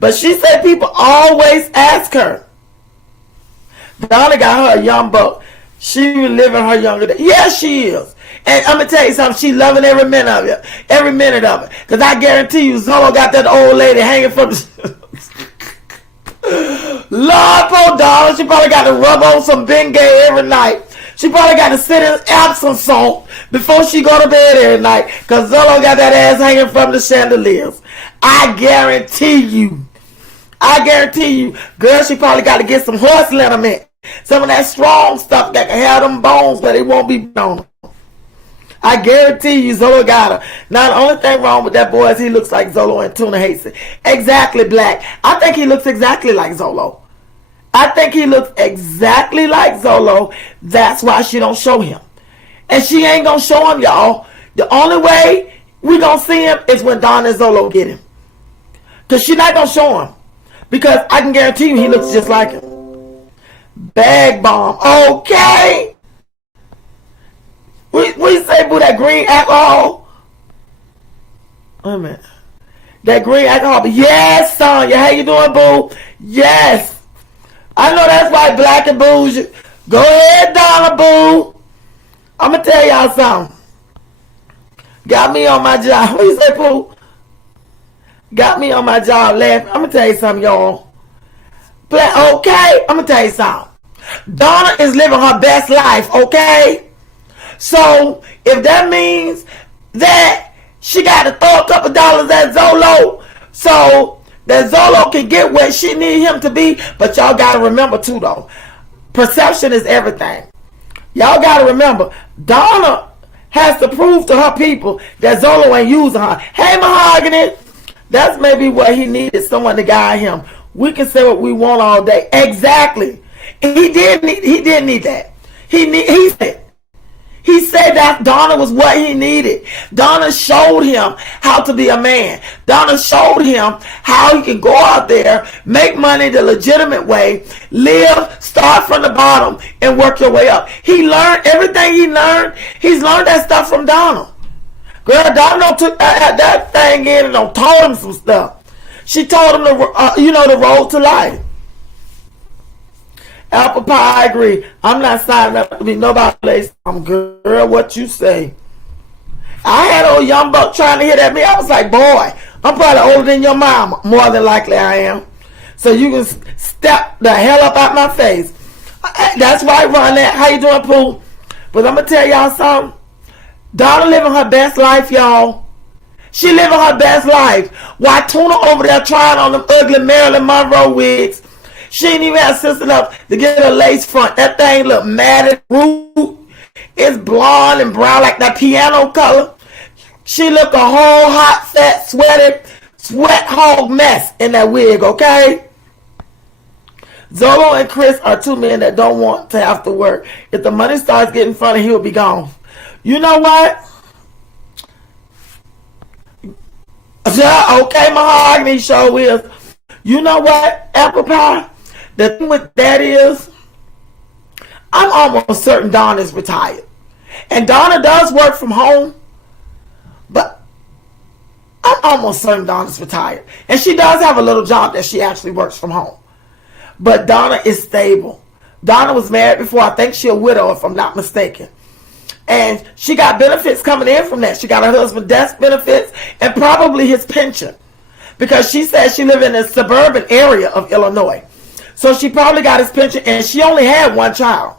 But she said people always ask her. Donna got her a young buck. She was living her younger days. Yeah, she is. And I'm going to tell you something. She loving every minute of it. Every minute of it. Because I guarantee you, Zolo got that old lady hanging from the... Lord, poor Donna. She probably got to rub on some Bengay every night. She probably got to sit in Epsom salt before she go to bed every night. Because Zolo got that ass hanging from the chandeliers. I guarantee you. Girl, she probably got to get some horse liniment. Some of that strong stuff that can have them bones, but it won't be on. I guarantee you Zolo got her. Now, the only thing wrong with that boy is he looks like Zolo and Tuna hates it. Exactly black. I think he looks exactly like Zolo. That's why she don't show him. And she ain't going to show him, y'all. The only way we going to see him is when Donna and Zolo get him. Because she not going to show him. Because I can guarantee you he looks just like him. Bag bomb. Okay. We say, boo, that green alcohol. Wait a minute. That green alcohol. But yes, son. How you doing, boo? Yes. I know that's why black and bougie. Go ahead, Donna, boo. I'm going to tell y'all something. Got me on my job. What you say, boo? Got me on my job laughing. I'm going to tell you something, y'all. Okay? I'm going to tell you something. Donna is living her best life, okay? So, if that means that she got to throw a couple dollars at Zolo so that Zolo can get where she need him to be, but y'all got to remember too, though. Perception is everything. Y'all got to remember, Donna has to prove to her people that Zolo ain't using her. Hey, Mahogany, that's maybe what he needed, someone to guide him. We can say what we want all day. Exactly. He did need that. He said that Donna was what he needed. Donna showed him how to be a man. Donna showed him how he can go out there, make money the legitimate way, live, start from the bottom, and work your way up. He learned everything he learned. He's learned that stuff from Donna. Girl, Donna took that thing in and taught him some stuff. She told him the road to life. Apple pie, I agree. I'm not signing up to be nobody's. I'm girl, what you say? I had old young buck trying to hit at me. I was like, boy, I'm probably older than your mama. More than likely I am. So you can step the hell up out my face. That's right, Ronette. How you doing, Pooh? But I'm going to tell y'all something. Donna living her best life, y'all. She living her best life. While Tuna over there trying on them ugly Marilyn Monroe wigs. She ain't even had sense enough to get a lace front. That thing look matted, rude. It's blonde and brown like that piano color. She look a whole hot, fat, sweat hog mess in that wig, okay? Zolo and Chris are two men that don't want to have to work. If the money starts getting funny, he'll be gone. You know what? Yeah, okay, Mahogany show is. You know what, Apple Pie? The thing with that is, I'm almost certain Donna's retired. And Donna does work from home, but I'm almost certain Donna's retired. And she does have a little job that she actually works from home. But Donna is stable. Donna was married before. I think she's a widow, if I'm not mistaken. And she got benefits coming in from that. She got her husband's death benefits and probably his pension. Because she said she lived in a suburban area of Illinois. So she probably got his pension, and she only had one child.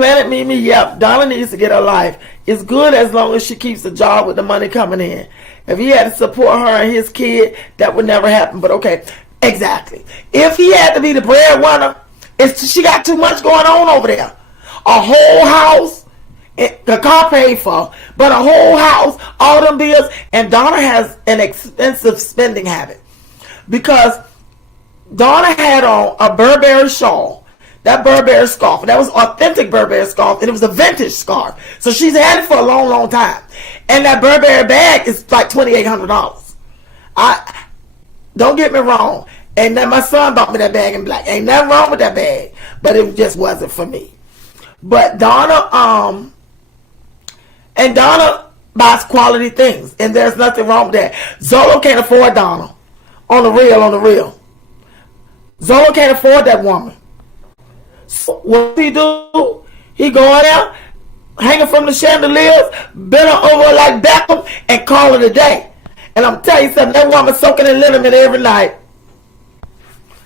Planet Mimi, yep. Donna needs to get her life. It's good as long as she keeps a job with the money coming in. If he had to support her and his kid, that would never happen. But okay, exactly. If he had to be the breadwinner, she got too much going on over there. A whole house, the car paid for, but a whole house, all them bills. And Donna has an expensive spending habit because Donna had on a Burberry shawl. That Burberry scarf, that was authentic Burberry scarf, and it was a vintage scarf. So she's had it for a long, long time. And that Burberry bag is like $2,800. Don't get me wrong. And then my son bought me that bag in black. Ain't nothing wrong with that bag, but it just wasn't for me. But Donna, and Donna buys quality things, and there's nothing wrong with that. Zolo can't afford Donna. On the real. Zolo can't afford that woman. So what he do? He going out, hanging from the chandeliers, bent over like Beckham, and call it a day. And I'm telling you something, that woman soaking in liniment every night.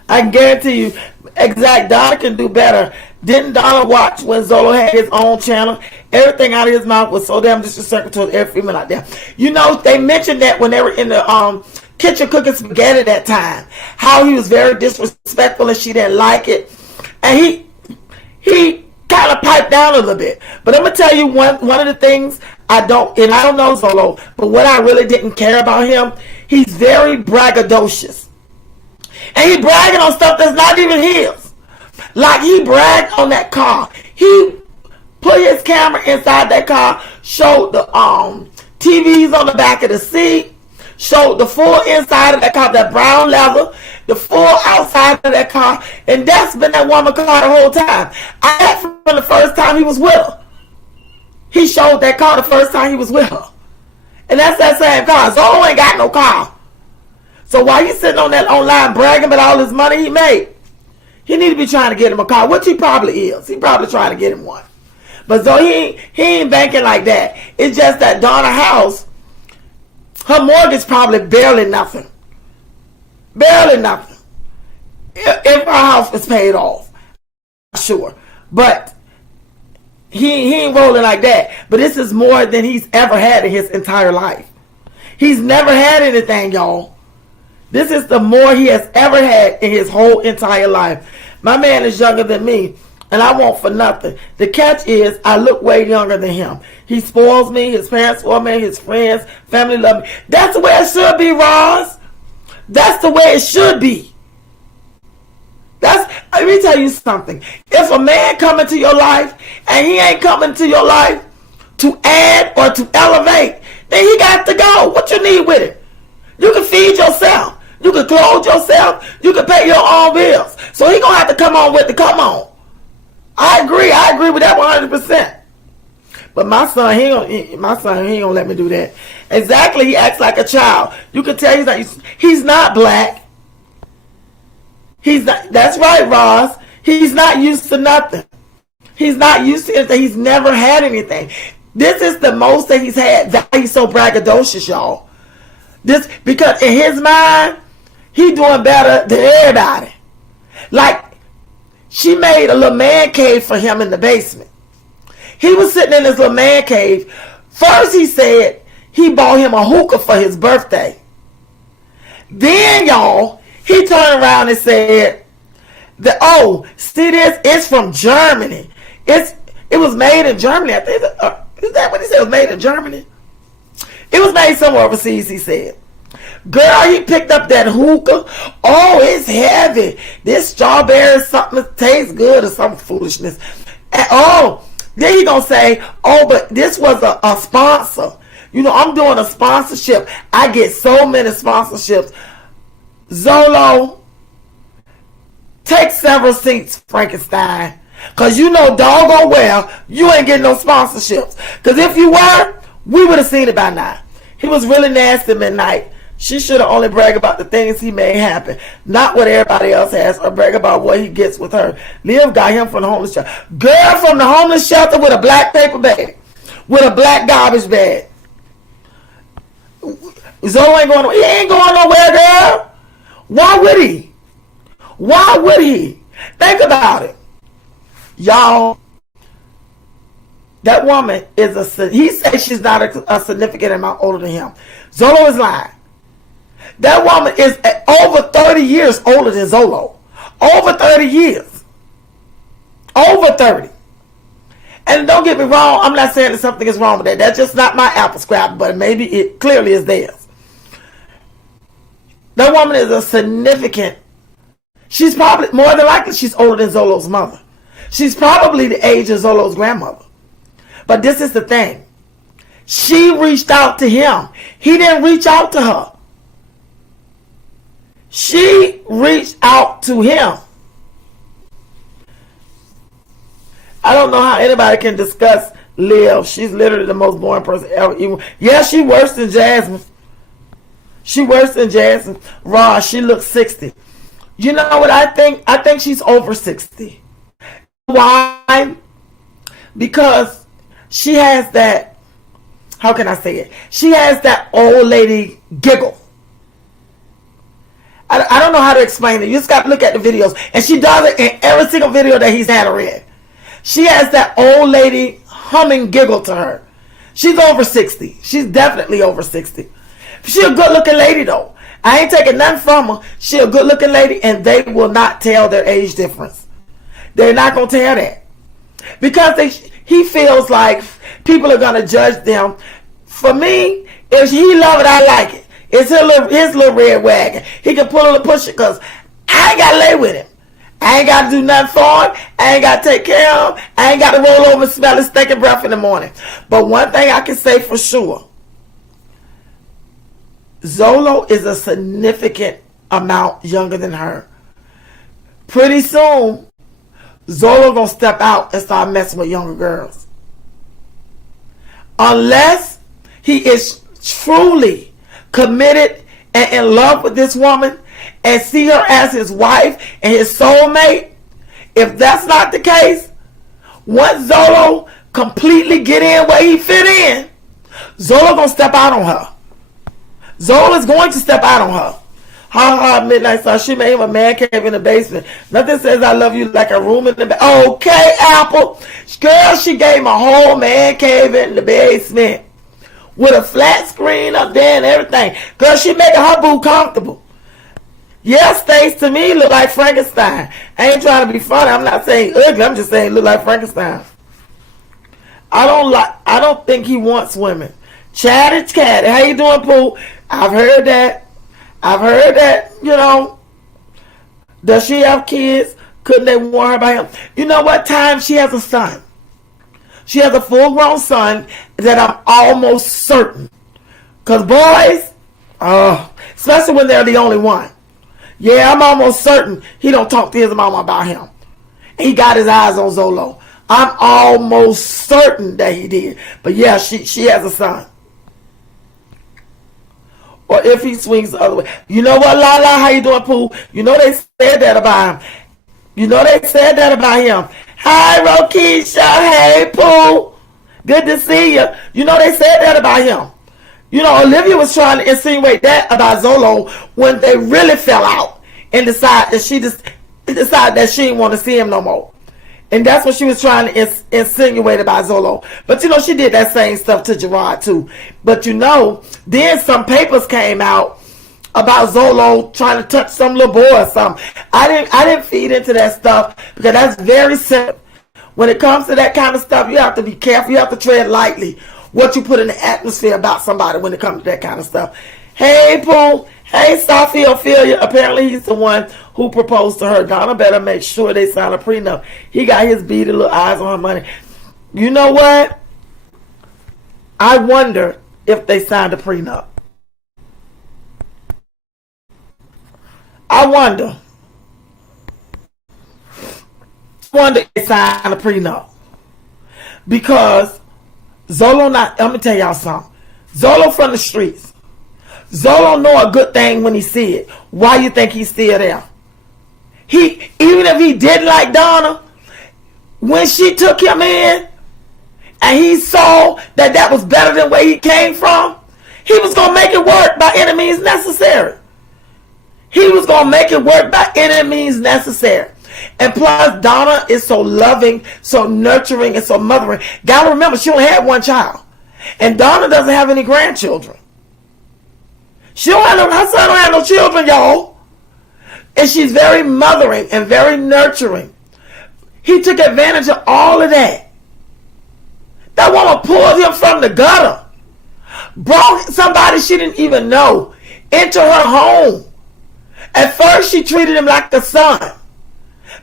I can guarantee you, exact, Donna can do better. Didn't Donna watch when Zolo had his own channel? Everything out of his mouth was so damn disrespectful to every female out there. You know, they mentioned that when they were in the kitchen cooking spaghetti that time, how he was very disrespectful and she didn't like it. And he kind of piped down a little bit. But I'm going to tell you one of the things I don't know Zolo, but what I really didn't care about him, he's very braggadocious. And he bragging on stuff that's not even his. Like he bragged on that car. He put his camera inside that car, showed the TVs on the back of the seat, showed the full inside of that car, that brown leather, the full outside of that car, and that's been that woman's car the whole time. I asked him the first time he was with her. He showed that car the first time he was with her. And that's that same car. Zolo ain't got no car. So while you sitting on that online bragging about all this money he made, he need to be trying to get him a car, which he probably is. He probably trying to get him one. But so he ain't banking like that. It's just that Donna house, her mortgage probably barely nothing. Barely nothing. If her house was paid off. Sure. But he ain't rolling like that. But this is more than he's ever had in his entire life. He's never had anything, y'all. This is the more he has ever had in his whole entire life. My man is younger than me, and I want for nothing. The catch is I look way younger than him. He spoils me, his parents spoil me, his friends, family love me. That's the way it should be, Roz. That's the way it should be. Let me tell you something. If a man come into your life and he ain't coming to your life to add or to elevate, then he got to go. What you need with it? You can feed yourself. You can clothe yourself. You can pay your own bills. So he gonna have to come on with the come on. I agree with that 100%. But my son, he ain't gonna let me do that. Exactly, he acts like a child. You can tell he's not black. He's not. That's right, Roz. He's not used to nothing. He's not used to anything. He's never had anything. This is the most that he's had. That he's so braggadocious, y'all. This because in his mind, he doing better than everybody. Like she made a little man cave for him in the basement. He was sitting in his little man cave. First he said he bought him a hookah for his birthday. Then, y'all, he turned around and said, see this? It's from Germany. It was made in Germany. I think is that what he said? It was made in Germany? It was made somewhere overseas, he said. Girl, he picked up that hookah. Oh, it's heavy. This strawberry something tastes good or some foolishness. And, then he gonna say, but this was a sponsor. You know, I'm doing a sponsorship. I get so many sponsorships. Zolo, take several seats, Frankenstein. Because you know doggone well you ain't getting no sponsorships. Because if you were, we would have seen it by now. He was really nasty midnight. She should have only bragged about the things he made happen, not what everybody else has, or brag about what he gets with her. Liv got him from the homeless shelter. Girl from the homeless shelter with a black paper bag, with a black garbage bag. Zolo ain't going. He ain't going nowhere, girl. Why would he? Why would he? Think about it, y'all. That woman is he says she's not a significant amount older than him. Zolo is lying. That woman is over 30 years older than Zolo. Over 30 years. Over 30. And don't get me wrong, I'm not saying that something is wrong with that. That's just not my apple scrap, but maybe it clearly is theirs. That woman is a significant. She's probably, more than likely, she's older than Zolo's mother. She's probably the age of Zolo's grandmother. But this is the thing. She reached out to him. He didn't reach out to her. She reached out to him. I don't know how anybody can discuss Lil. She's literally the most boring person ever. Yeah, she worse than Jasmine. She worse than Jasmine. Raw, she looks 60. You know what I think? I think she's over 60. Why? Because she has that, how can I say it? She has that old lady giggle. I don't know how to explain it. You just got to look at the videos. And she does it in every single video that he's had her in. She has that old lady humming giggle to her. She's over 60. She's definitely over 60. She's a good looking lady though. I ain't taking nothing from her. She's a good looking lady and they will not tell their age difference. They're not going to tell that. Because he feels like people are going to judge them. For me, if he love it, I like it. It's his little red wagon. He can pull it and push it because I ain't got to lay with him. I ain't got to do nothing for him. I ain't got to take care of him. I ain't got to roll over and smell his stinking breath in the morning. But one thing I can say for sure, Zolo is a significant amount younger than her. Pretty soon, Zolo gonna step out and start messing with younger girls. Unless he is truly committed and in love with this woman and see her as his wife and his soulmate. If that's not the case, once Zolo completely get in where he fit in, Zolo gonna step out on her. Zolo is going to step out on her. Ha midnight star. She made him a man cave in the basement. Nothing says I love you like a room in the basement. Okay, Apple. Girl, she gave him a whole man cave in the basement. With a flat screen up there and everything. Girl, she making her boo comfortable. Yeah, Stace to me look like Frankenstein. I ain't trying to be funny. I'm not saying ugly. I'm just saying look like Frankenstein. I don't think he wants women. Chatty catty. How you doing, Pooh? I've heard that, you know. Does she have kids? Couldn't they warn her about him? You know what time she has a son? She has a full-grown son that I'm almost certain. Because boys, especially when they're the only one. Yeah, I'm almost certain he don't talk to his mama about him. He got his eyes on Zolo. I'm almost certain that he did. But yeah, she has a son. Or if he swings the other way. You know what, Lala? How you doing, Pooh? You know they said that about him. You know they said that about him. Hi, Rokisha. Hey, Pooh. Good to see you. You know they said that about him. You know, Olivia was trying to insinuate that about Zolo when they really fell out and decided that she didn't want to see him no more. And that's what she was trying to insinuate about Zolo. But you know, she did that same stuff to Gerard too. But you know, then some papers came out about Zolo trying to touch some little boy or something. I didn't feed into that stuff because that's very simple. When it comes to that kind of stuff, you have to be careful. You have to tread lightly what you put in the atmosphere about somebody when it comes to that kind of stuff. Hey, Pooh. Hey, Sophie Ophelia. Apparently, he's the one who proposed to her. Donna better make sure they sign a prenup. He got his beady little eyes on her money. You know what? I wonder if they signed a prenup. I wonder if they signed a prenup. Because Zolo let me tell y'all something. Zolo from the streets. Zolo know a good thing when he see it. Why you think he's still there? Even if he didn't like Donna, when she took him in and he saw that was better than where he came from, he was going to make it work by any means necessary. He was going to make it work by any means necessary. And plus, Donna is so loving, so nurturing, and so mothering. Gotta remember, she only had one child. And Donna doesn't have any grandchildren. She don't have her son don't have no children, y'all. And she's very mothering and very nurturing. He took advantage of all of that. That woman pulled him from the gutter. Brought somebody she didn't even know into her home. At first, she treated him like a son.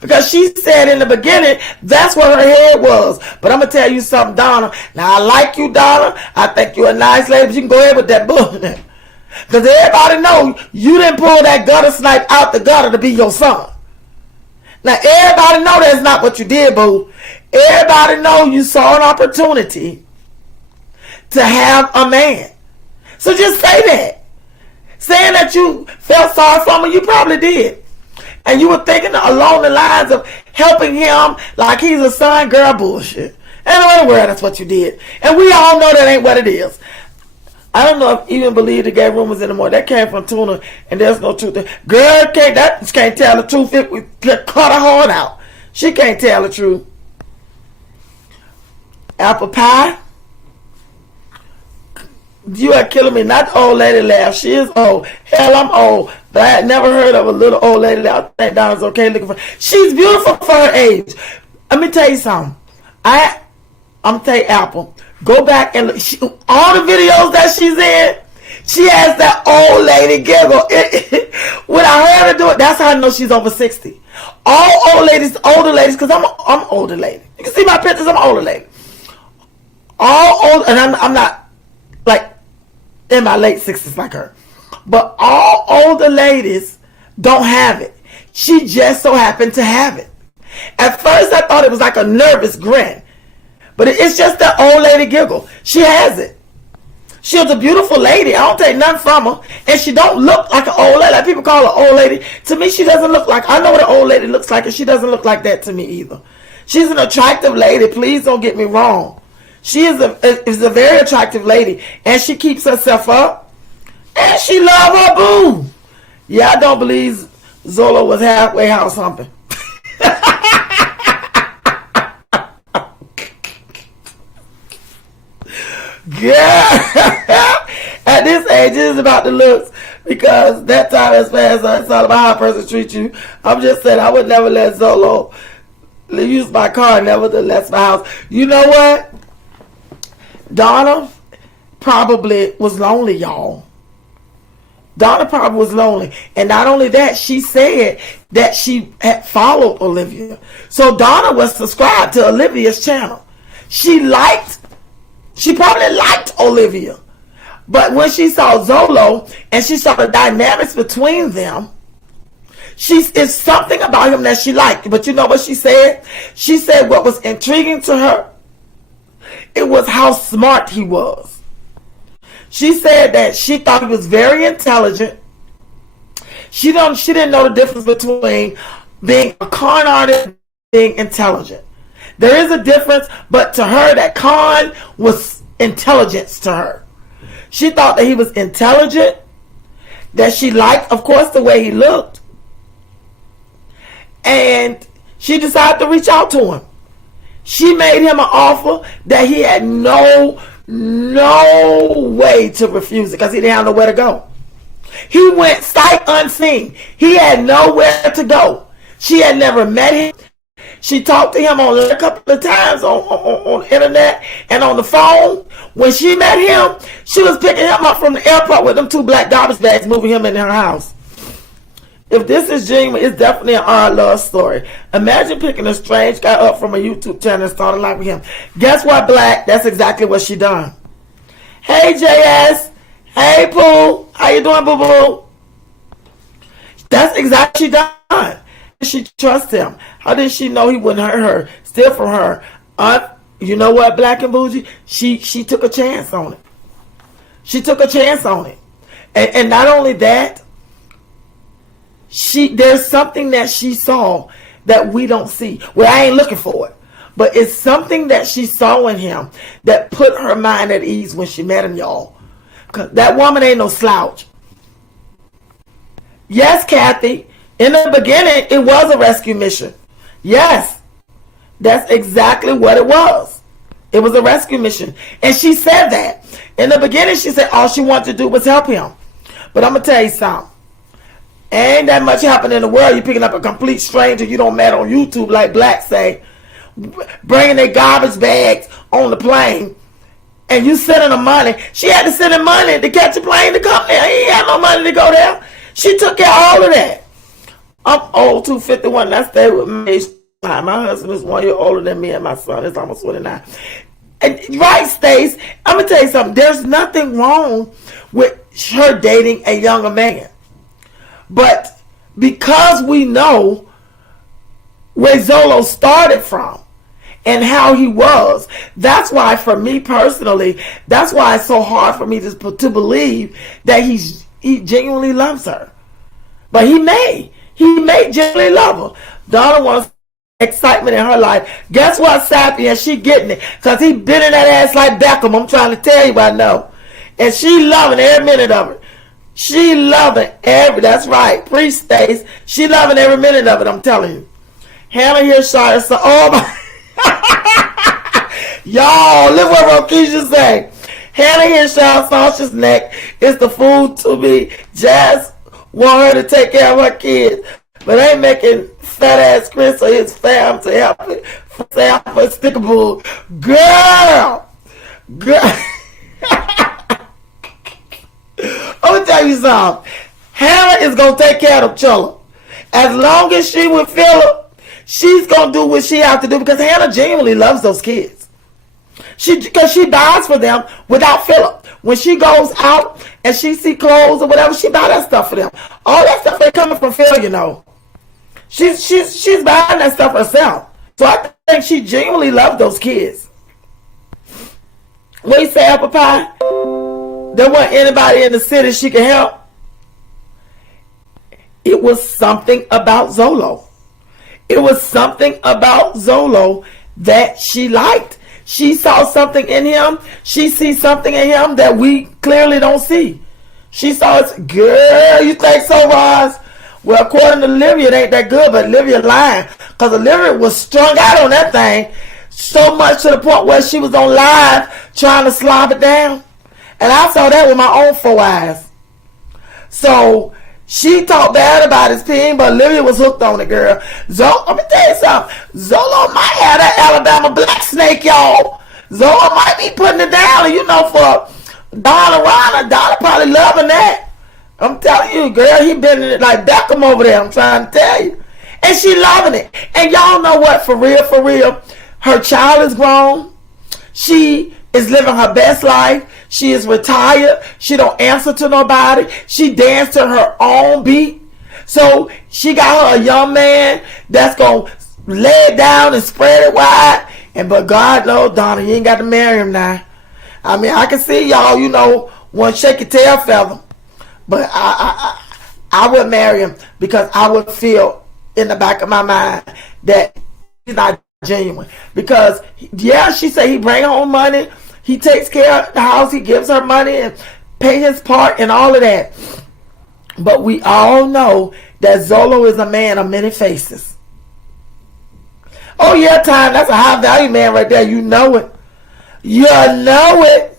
Because she said in the beginning, that's where her head was. But I'm going to tell you something, Donna. Now, I like you, Donna. I think you're a nice lady, but you can go ahead with that bullshit. Because everybody know you didn't pull that gutter snipe out the gutter to be your son. Now, everybody know that's not what you did, boo. Everybody know you saw an opportunity to have a man. So just say that. Saying that you felt sorry for him, you probably did. And you were thinking along the lines of helping him like he's a son, girl, bullshit. Anyway, that's what you did. And we all know that ain't what it is. I don't know if even believe the gay rumors anymore. That came from Tuna, and there's no truth. Girl can't tell the truth. If we cut her heart out, she can't tell the truth. Apple pie. You are killing me. Not the old lady laugh. She is old. Hell, I'm old. But I had never heard of a little old lady laugh. I think Donna's okay looking for her. She's beautiful for her age. Let me tell you something. I'm tell you, Apple. Go back and look. All the videos that she's in, she has that old lady giggle. When I heard her do it, that's how I know she's over 60. All old ladies, older ladies, because I'm an older lady. You can see my pictures, I'm an older lady. All old, and I'm not like in my late 60s like her. But all older ladies don't have it. She just so happened to have it. At first I thought it was like a nervous grin. But it's just that old lady giggle. She has it. She was a beautiful lady. I don't take nothing from her. And she don't look like an old lady. Like people call her old lady. To me, she doesn't look like, I know what an old lady looks like, and she doesn't look like that to me either. She's an attractive lady. Please don't get me wrong. She is a very attractive lady. And she keeps herself up. And she love her boo. Yeah, I don't believe Zolo was halfway house humping. Yeah. At this age, it is about the looks, because that time has passed. It's all about how a person treats you. I'm just saying, I would never let Zolo use my car, nevertheless my house. You know what? Donna probably was lonely, y'all. Donna probably was lonely. And not only that, she said that she had followed Olivia. So Donna was subscribed to Olivia's channel. She probably liked Olivia. But when she saw Zolo and she saw the dynamics between them, it's something about him that she liked. But you know what she said? She said what was intriguing to her, it was how smart he was. She said that she thought he was very intelligent. She didn't know the difference between being a con artist and being intelligent. There is a difference, but to her, that con was intelligence to her. She thought that he was intelligent, that she liked, of course, the way he looked. And she decided to reach out to him. She made him an offer that he had no way to refuse it, because he didn't have nowhere to go. He went sight unseen. He had nowhere to go. She had never met him. She talked to him a couple of times on the internet and on the phone. When she met him, she was picking him up from the airport with them 2 black garbage bags, moving him in her house. If this is genuine, it's definitely an odd love story. Imagine picking a strange guy up from a YouTube channel and starting life with him. Guess what, Black? That's exactly what she done. Hey, JS. Hey, Pooh. How you doing, boo-boo? That's exactly what she done. She trusts him. How did she know he wouldn't hurt her? Steal from her. You know what, Black and Bougie? She took a chance on it. She took a chance on it. And not only that, there's something that she saw that we don't see. Well, I ain't looking for it. But it's something that she saw in him that put her mind at ease when she met him, y'all. 'Cause that woman ain't no slouch. Yes, Kathy. In the beginning, it was a rescue mission. Yes, that's exactly what it was. It was a rescue mission. And she said that. In the beginning, she said all she wanted to do was help him. But I'm going to tell you something. Ain't that much happening in the world. You picking up a complete stranger you don't met on YouTube, like Black say, bringing their garbage bags on the plane, and you sending them money. She had to send him money to catch a plane to come there. He ain't had no money to go there. She took care of all of that. I'm old, 251, and I stay with me. My husband is 1 year older than me, and my son is almost 29. And right, Stace, I'm going to tell you something. There's nothing wrong with her dating a younger man. But because we know where Zolo started from and how he was, that's why for me personally, that's why it's so hard for me to believe that he genuinely loves her. But he may genuinely love her. Donna wants excitement in her life. Guess what, Sapien? She getting it. Because he been in that ass like Beckham. I'm trying to tell you I know. And she loving every minute of it. She loving that's right. Priest Stace. She loving every minute of it, I'm telling you. Hannah here, Shire, so, oh my. Y'all, look what Rokisha say. Hannah here, Shire, Sasha's neck is the food to me. Jazz want her to take care of her kids, but ain't making fat ass Chris or his fam to help it. For stickable. Girl. I'm gonna tell you something. Hannah is gonna take care of them children. As long as she with Philip, she's gonna do what she has to do because Hannah genuinely loves those kids. Because she buys for them without Philip. When she goes out and she see clothes or whatever, she buy that stuff for them. All that stuff ain't coming from Phil, you know. She's buying that stuff herself. So I think she genuinely loves those kids. What you say, Apple Pie? There wasn't anybody in the city she could help. It was something about Zolo. It was something about Zolo that she liked. She saw something in him. She sees something in him that we clearly don't see. She saw it. Girl, you think so, Roz? Well, according to Olivia, it ain't that good, but Olivia lying. Because Olivia was strung out on that thing so much to the point where she was on live trying to slob it down. And I saw that with my own 4 eyes. So she talked bad about his peen, but Olivia was hooked on it, girl. Let me tell you something. Zolo might have that Alabama black snake, y'all. Zolo might be putting it down, and you know, for Donna probably loving that. I'm telling you, girl, he been in it like Beckham over there. I'm trying to tell you. And she loving it. And y'all know what? For real, her child is grown. She is living her best life. She is retired. She don't answer to nobody. She danced to her own beat. So she got her a young man that's going to lay it down and spread it wide. But God knows, Donna, you ain't got to marry him now. I mean, I can see y'all, you know, one shake your tail feather. But I would marry him because I would feel in the back of my mind that he's not genuine. Because, yeah, she said he bring home money. He takes care of the house. He gives her money and pay his part and all of that. But we all know that Zolo is a man of many faces. Oh, yeah, Time. That's a high value man right there. You know it. You know it.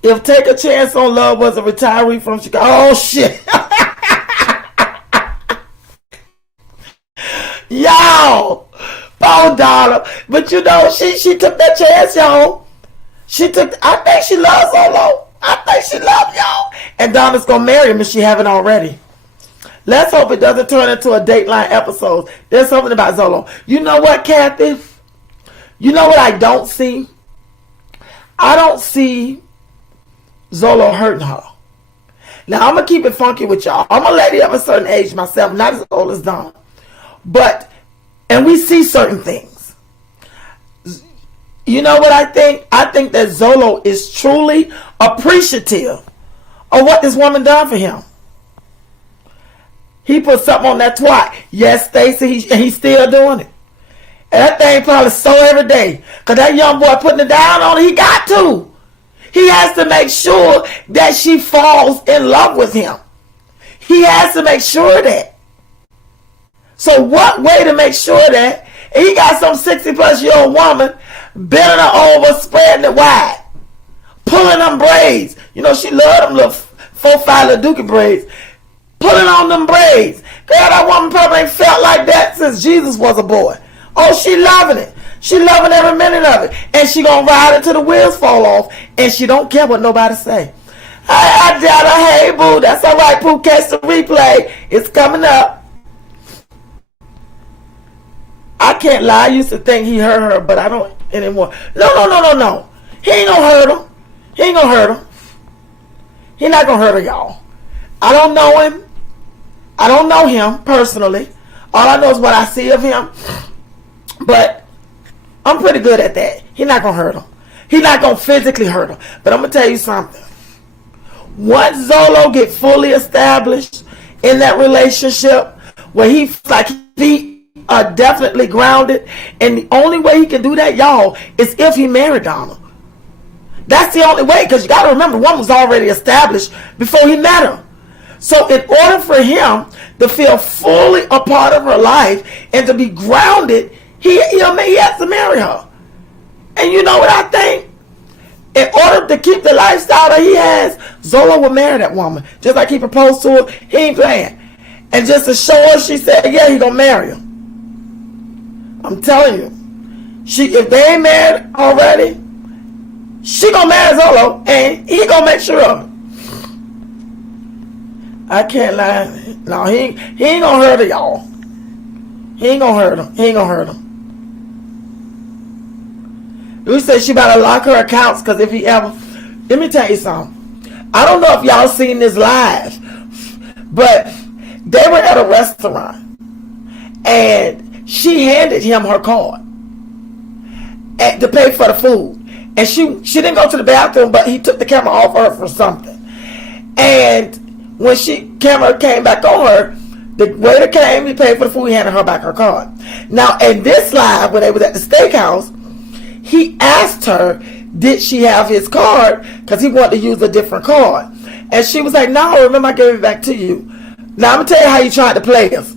If Take a Chance on Love was a retiree from Chicago. Oh, shit. Y'all. Oh, Donna. But you know, she took that chance, y'all. I think she loves Zolo. I think she loves y'all. And Donna's going to marry him if she haven't already. Let's hope it doesn't turn into a Dateline episode. There's something about Zolo. You know what, Kathy? You know what I don't see? I don't see Zolo hurting her. Now, I'm going to keep it funky with y'all. I'm a lady of a certain age myself, not as old as Donna. And we see certain things. You know what I think? I think that Zolo is truly appreciative of what this woman done for him. He put something on that twat. Yes, Stacy, he's still doing it. And that thing probably so every day. Because that young boy putting it down on it, he got to. He has to make sure that she falls in love with him. He has to make sure of that. So what way to make sure that he got some 60-plus-year-old woman bending her over, spreading it wide, pulling them braids. You know, she loved them little 4-5 little dookie braids. Pulling on them braids. Girl, that woman probably ain't felt like that since Jesus was a boy. Oh, she loving it. She loving every minute of it. And she gonna ride it till the wheels fall off. And she don't care what nobody say. I doubt her. Hey, boo. That's all right, Pooh. Catch the replay. It's coming up. I can't lie. I used to think he hurt her, but I don't anymore. No. He ain't gonna hurt him. He ain't gonna hurt him. He not gonna hurt her, y'all. I don't know him. I don't know him personally. All I know is what I see of him. But I'm pretty good at that. He not gonna hurt him. He not gonna physically hurt him. But I'm gonna tell you something. Once Zolo get fully established in that relationship, where he like he are definitely grounded, and the only way he can do that, y'all, is if he married Donna. That's the only way, because you got to remember, one was already established before he met her. So in order for him to feel fully a part of her life and to be grounded, he has to marry her. And you know what I think? In order to keep the lifestyle that he has, Zolo will marry that woman. Just like he proposed to her, he ain't playing. And just to show her, she said, yeah, he gonna marry her. I'm telling you. If they ain't married already, she gonna marry Zolo, and he gonna make sure of it. I can't lie. No, he ain't gonna hurt her, y'all. He ain't gonna hurt him. He ain't gonna hurt him. We said she better lock her accounts, because if he ever... Let me tell you something. I don't know if y'all seen this live, but they were at a restaurant, and she handed him her card to pay for the food. And she didn't go to the bathroom, but he took the camera off her for something. And when camera came back on her, the waiter came, he paid for the food, he handed her back her card. Now, in this live, when they was at the steakhouse, he asked her, did she have his card? Because he wanted to use a different card. And she was like, no, remember I gave it back to you. Now, I'm going to tell you how he tried to play us.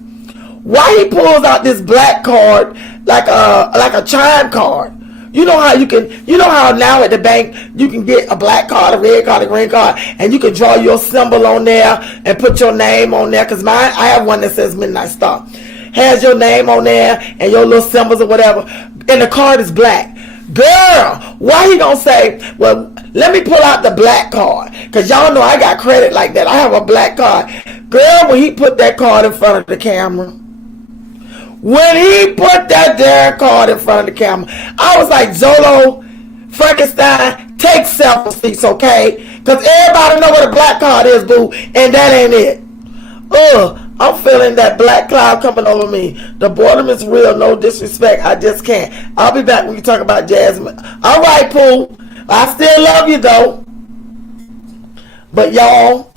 Why he pulls out this black card like a chime card. You know how now at the bank you can get a black card, a red card, a green card, and you can draw your symbol on there and put your name on there. Because I have one that says Midnight Star. Has your name on there and your little symbols or whatever. And the card is black. Girl, why he gonna say, well, let me pull out the black card? Because y'all know I got credit like that. I have a black card. Girl, when he put that card in front of the camera, when he put that damn card in front of the camera, I was like, Zolo, Frankenstein, take selfies, okay? Because everybody know what a black card is, boo, and that ain't it. I'm feeling that black cloud coming over me. The boredom is real, no disrespect. I just can't. I'll be back when we talk about Jasmine. All right, Pooh. I still love you, though. But, y'all,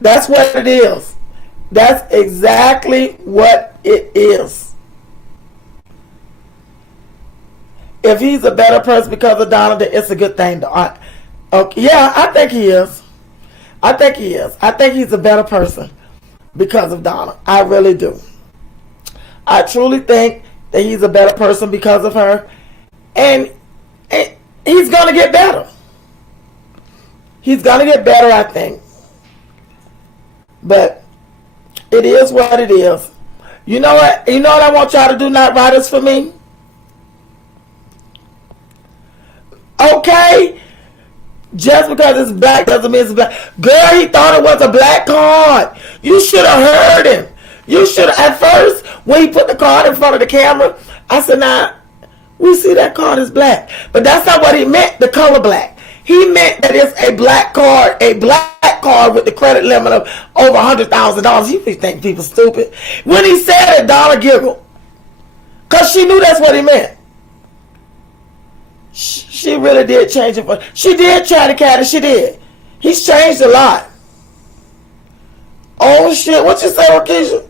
that's what it is. That's exactly what it is. If he's a better person because of Donna, then it's a good thing. Okay, yeah, I think he is. I think he is. I think he's a better person because of Donna. I really do. I truly think that he's a better person because of her. And he's going to get better. He's going to get better, I think. But it is what it is. You know what? You know what I want y'all to do, not writers, for me? Okay? Just because it's black doesn't mean it's black. Girl, he thought it was a black card. You should have heard him. You should have. At first, when he put the card in front of the camera, I said, nah, we see that card is black. But that's not what he meant, the color black. He meant that it's a black card with the credit limit of over $100,000. You think people stupid. When he said it, Donna giggled. Because she knew that's what he meant. She really did change it. She did Chatty Catty. She did. He's changed a lot. Oh, shit. What you say, Rakisha?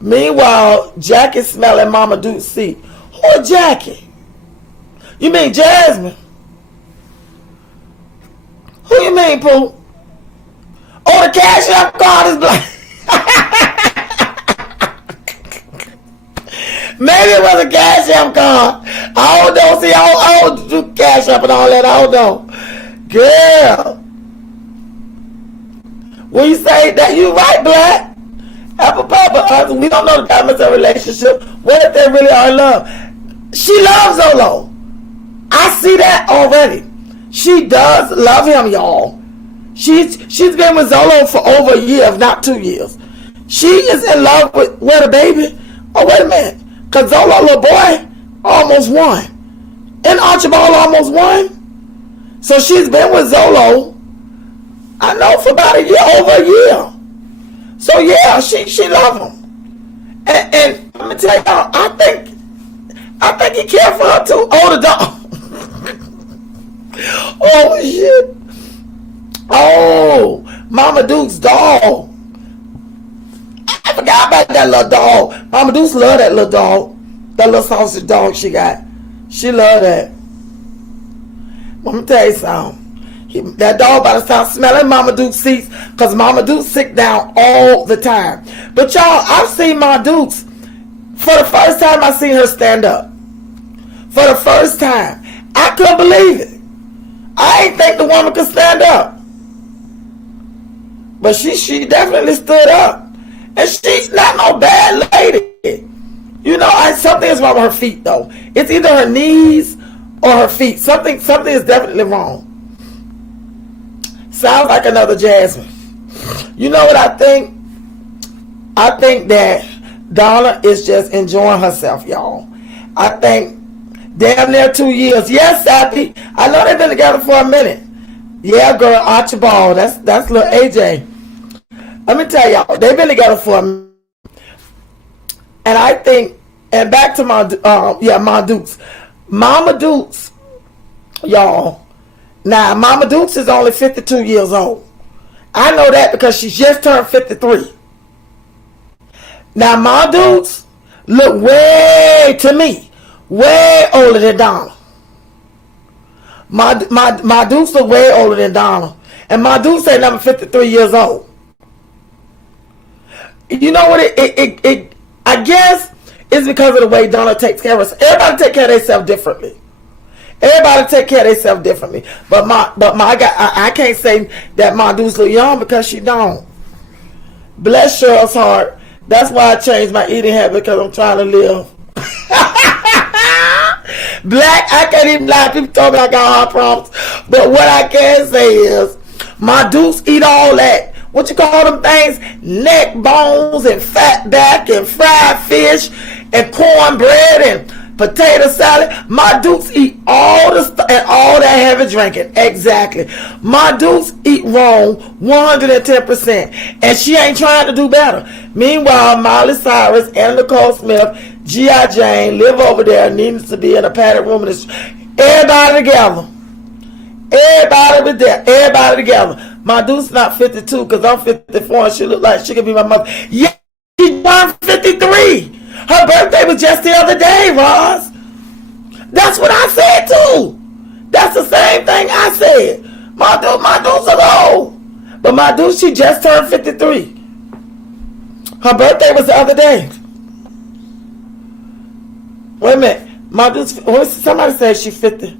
Meanwhile, Jackie's smelling Mama Duke's seat. Who is Jackie? You mean Jasmine? Who you mean, Pooh? Oh, the cash app card is black. Maybe it was a Cash App card. I don't know. See, I don't do Cash App and all that. I don't know. Girl. When you say that, you right, Black. Apple Papa, we don't know the dynamics of relationship. What if they really are in love? She loves Zolo. I see that already. She does love him, y'all. She's been with Zolo for over a year, if not 2 years. She is in love with a baby. Oh, wait a minute. Because Zolo, little boy, almost won. And Archibald almost won. So she's been with Zolo, I know, for about a year, over a year. So yeah, she love him. And let me tell y'all, I think he cared for her too. Oh, the dog. Oh shit. Oh, Mama Duke's dog. I forgot about that little dog. Mama Duke's love that little dog. That little sausage dog she got. She love that. Let me tell you something. That dog about to start smelling Mama Duke's seats because Mama Duke sit down all the time. But y'all, I've seen Mama Duke's. For the first time, I seen her stand up. For the first time. I couldn't believe it. I ain't think the woman could stand up. But she definitely stood up. And she's not no bad lady. You know, something is wrong with her feet, though. It's either her knees or her feet. Something is definitely wrong. Sounds like another Jasmine. You know what I think? I think that Donna is just enjoying herself, y'all. I think damn near 2 years. Yes, Sappy. I know they've been together for a minute. Yeah, girl, Archibald. That's little AJ. Let me tell y'all, they've been together for a minute. And I think, and back to my Dukes. Mama Dukes, y'all. Now, Mama Dukes is only 52 years old. I know that because she just turned 53. Now, Mama Dukes look way older than Donna. My Dukes look way older than Donna. And my Dukes ain't number 53 years old. You know what? I guess it's because of the way Donna takes care of herself. Everybody take care of themselves differently. Everybody take care of themselves differently. But I can't say that my Dukes look young because she don't. Bless Cheryl's heart. That's why I changed my eating habit, because I'm trying to live. Black, I can't even lie. People told me I got heart problems. But what I can say is, my Dukes eat all that. What you call them things? Neck bones and fat back and fried fish and cornbread and potato salad. My Dukes eat all the stuff and all that heavy drinking. Exactly. My Dukes eat wrong 110%. And she ain't trying to do better. Meanwhile, Miley Cyrus and Nicole Smith, G.I. Jane, live over there, needs to be in a padded room. Everybody together. Everybody together. My Dukes not 52 because I'm 54 and she look like she could be my mother. Yeah, she's 53. Her birthday was just the other day, Roz. That's what I said too. That's the same thing I said. My Dukes are old. But my Dukes, she just turned 53. Her birthday was the other day. Wait a minute. My Dukes, somebody said she's 50.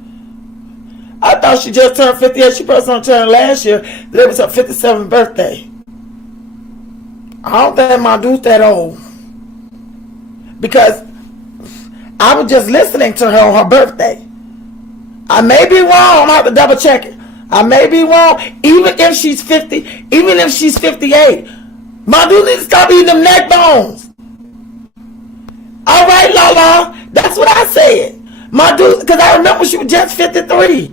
I thought she just turned 58. She personally turned last year. It was her 57th birthday. I don't think my Dukes that old. Because I was just listening to her on her birthday. I may be wrong. I'm going to have to double check it. I may be wrong. Even if she's 50, even if she's 58, my Dukes need to stop eating them neck bones. All right, Lala. That's what I said. My Dukes, because I remember she was just 53.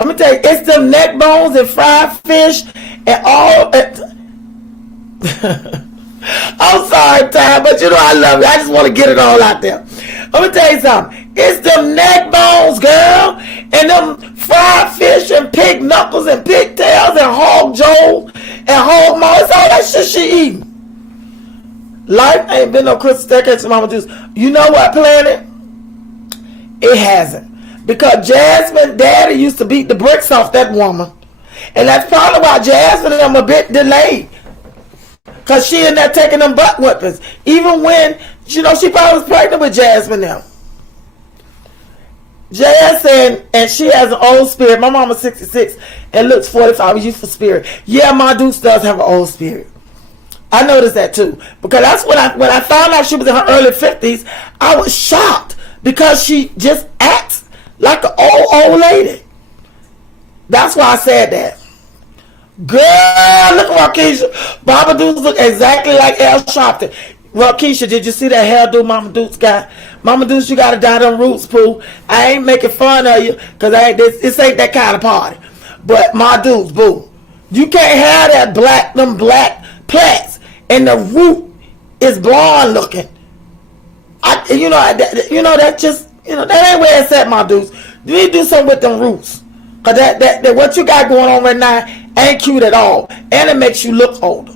I'm going to tell you, it's them neck bones and fried fish and all. I'm sorry, Ty, but you know I love you. I just want to get it all out there. I'm going to tell you something. It's them neck bones, girl, and them fried fish and pig knuckles and pigtails and hog joe and hog maw. It's all that shit she eating. Life ain't been no crystal staircase to Mama Dukes. You know what, Planet? It hasn't. Because Jasmine daddy used to beat the bricks off that woman. And that's probably why Jasmine and I'm a bit delayed. Because she in there taking them butt whippings. Even when, you know, she probably was pregnant with Jasmine now. Jazz and she has an old spirit. My mama's 66 and looks 45. Used for spirit. Yeah, my Dukes does have an old spirit. I noticed that too. Because that's when I found out she was in her early 50s, I was shocked. Because she just acts like an old lady. That's why I said that. Girl, look at Rakeisha. Mama Dukes look exactly like Elle Sharpton. Rakeisha, did you see that hairdo Mama Dukes got? Mama Dukes, you gotta dye them roots, poo. I ain't making fun of you, cause this ain't that kind of party. But my Dukes, boo, you can't have them black plaits, and the root is blonde looking. That ain't where it's at, my Dukes. You need to do something with them roots. Cause that what you got going on right now ain't cute at all. And it makes you look older.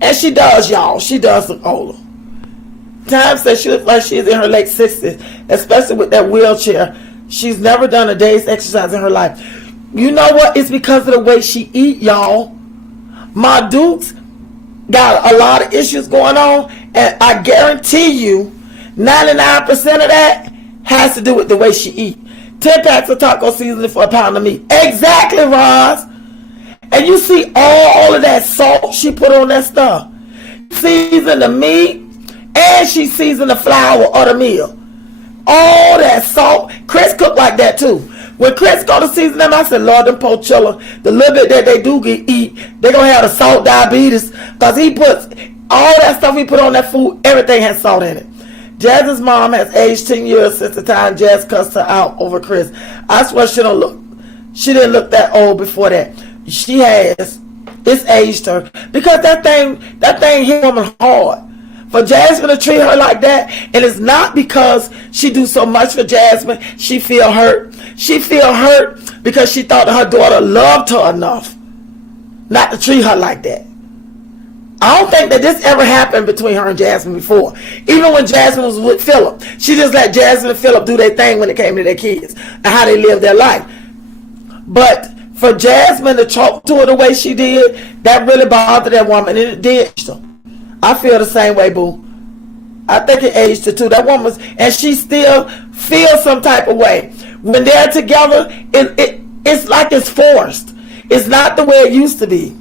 And she does, y'all. She does look older. Time says she looks like she's in her late 60s. Especially with that wheelchair. She's never done a day's exercise in her life. You know what? It's because of the way she eat, y'all. My Dukes got a lot of issues going on. And I guarantee you 99% of that has to do with the way she eat. 10 packs of taco seasoning for a pound of meat. Exactly, Roz. And you see all of that salt she put on that stuff. Season the meat, and she seasoned the flour or the meal. All that salt. Chris cooked like that too. When Chris go to season them, I said, Lord, them pochilla, the little bit that they do eat, they gonna have the salt diabetes. Because he puts all that stuff he put on that food, everything has salt in it. Jazz's mom has aged 10 years since the time Jazz cussed her out over Chris. I swear she didn't look that old before that. She has. It's aged her. Because that thing hit woman hard. For Jasmine to treat her like that, and it's not because she do so much for Jasmine, she feel hurt. She feel hurt because she thought that her daughter loved her enough not to treat her like that. I don't think that this ever happened between her and Jasmine before. Even when Jasmine was with Philip, she just let Jasmine and Philip do their thing when it came to their kids and how they live their life. But for Jasmine to talk to her the way she did, that really bothered that woman, and it did. I feel the same way, boo. I think it aged her too. That woman's, and she still feels some type of way. When they're together, it's like it's forced. It's not the way it used to be.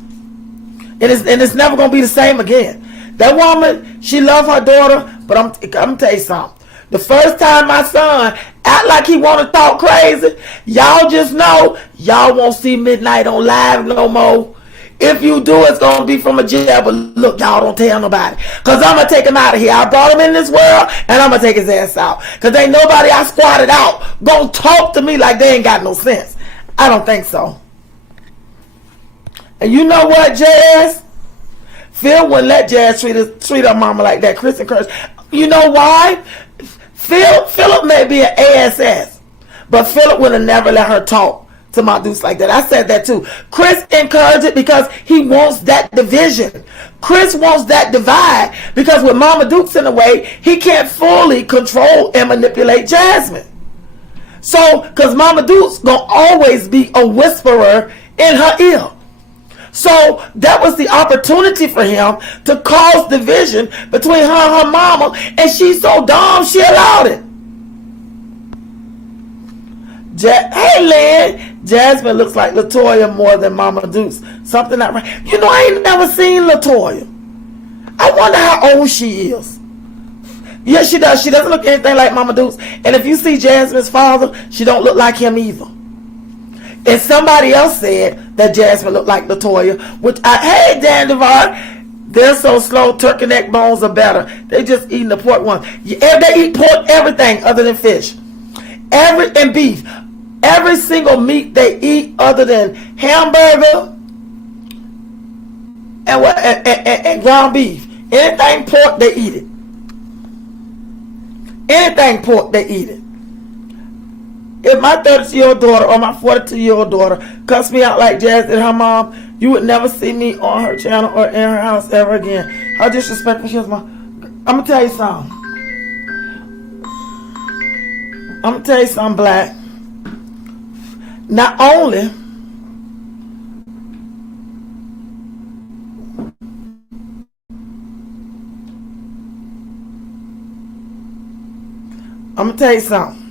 And it's never going to be the same again. That woman, she loves her daughter, but I'm going to tell you something. The first time my son act like he want to talk crazy, y'all just know y'all won't see Midnight on live no more. If you do, it's going to be from a jail. But look, y'all don't tell nobody. Because I'm going to take him out of here. I brought him in this world, and I'm going to take his ass out. Because ain't nobody I squatted out going to talk to me like they ain't got no sense. I don't think so. And you know what, Jazz? Phil wouldn't let Jazz treat her mama like that. Chris and Chris. You know why? Philip may be an ASS, but Philip would have never let her talk to my Dukes like that. I said that too. Chris encouraged it because he wants that division. Chris wants that divide because with Mama Dukes in the way, he can't fully control and manipulate Jasmine. So, because Mama Dukes gonna always be a whisperer in her ear. So that was the opportunity for him to cause division between her and her mama, and she's so dumb she allowed it. Hey, Lynn, Jasmine looks like LaToya more than Mama Dukes. Something not right. You know, I ain't never seen LaToya. I wonder how old she is. Yeah, she does. She doesn't look anything like Mama Dukes. And if you see Jasmine's father, she don't look like him either. And somebody else said that Jasmine looked like LaToya, which hey, Dan DeVar, they're so slow. Turkey-neck bones are better. They just eating the pork one. They eat pork, everything other than fish, and beef. Every single meat they eat other than hamburger and ground beef. Anything pork, they eat it. Anything pork, they eat it. If my 32-year-old daughter or my 42-year-old daughter cussed me out like Jazz and her mom, you would never see me on her channel or in her house ever again. How disrespectful she was. I'm going to tell you something. I'm going to tell you something, Black. Not only I'm gonna tell you something.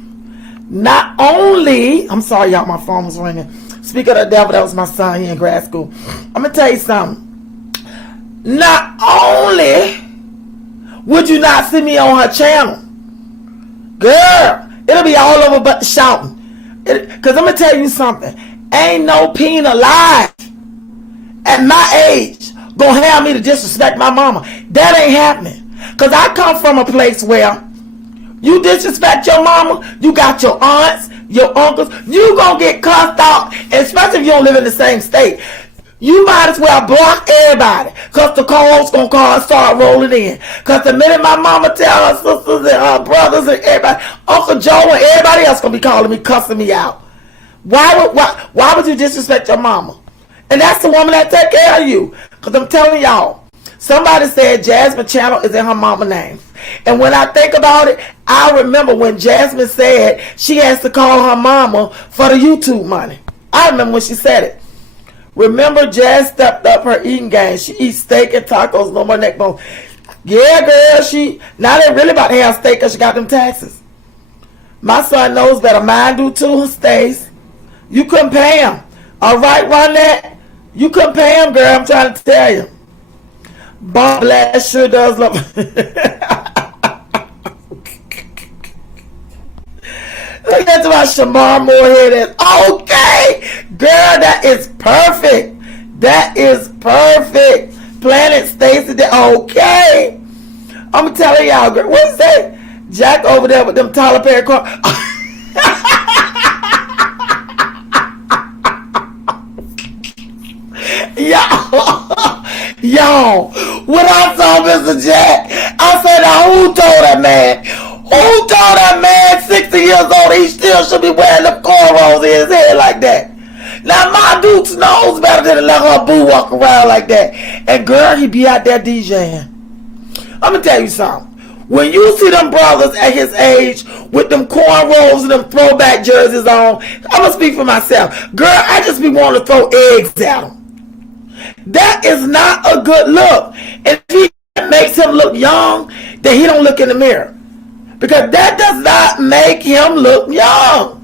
Not only, I'm sorry, y'all, my phone was ringing. Speak of the devil, that was my son. He in grad school. I'm gonna tell you something. Not only would you not see me on her channel, girl, it'll be all over but the shouting. Cause I'm gonna tell you something. Ain't no peen alive at my age gonna have me to disrespect my mama. That ain't happening. Cause I come from a place where you disrespect your mama, you got your aunts, your uncles, you gonna get cussed out, especially if you don't live in the same state. You might as well block everybody, cause the calls gonna call and start rolling in. Cause the minute my mama tell her sisters and her brothers and everybody, Uncle Joe and everybody else gonna be calling me, cussing me out. Why would you disrespect your mama? And that's the woman that take care of you. Cause I'm telling y'all, somebody said Jasmine channel is in her mama's name. And when I think about it, I remember when Jasmine said she has to call her mama for the YouTube money. I remember when she said it. Remember, Jazz stepped up her eating game. She eats steak and tacos, no more neck bones. Yeah, girl, now they really about to have steak because she got them taxes. My son knows better. Mine do too, Stace. You couldn't pay him. All right, Ronette? You couldn't pay him, girl. I'm trying to tell you. Bob Blast sure does love. Look at my Shamar Moorhead. Okay, girl, that is perfect. That is perfect. Planet Stacy. Okay, I'm telling y'all, girl. What's that? Jack over there with them Tyler Perry cars. Yo, when I saw Mr. Jack, I said, now who told that man? Who told that man 60 years old he still should be wearing the cornrows in his head like that? Now my Dukes knows better than to let her boo walk around like that. And girl, he be out there DJing. I'm going to tell you something. When you see them brothers at his age with them cornrows and them throwback jerseys on, I'm going to speak for myself. Girl, I just be wanting to throw eggs at them. That is not a good look. And if he makes him look young, then he don't look in the mirror. Because that does not make him look young.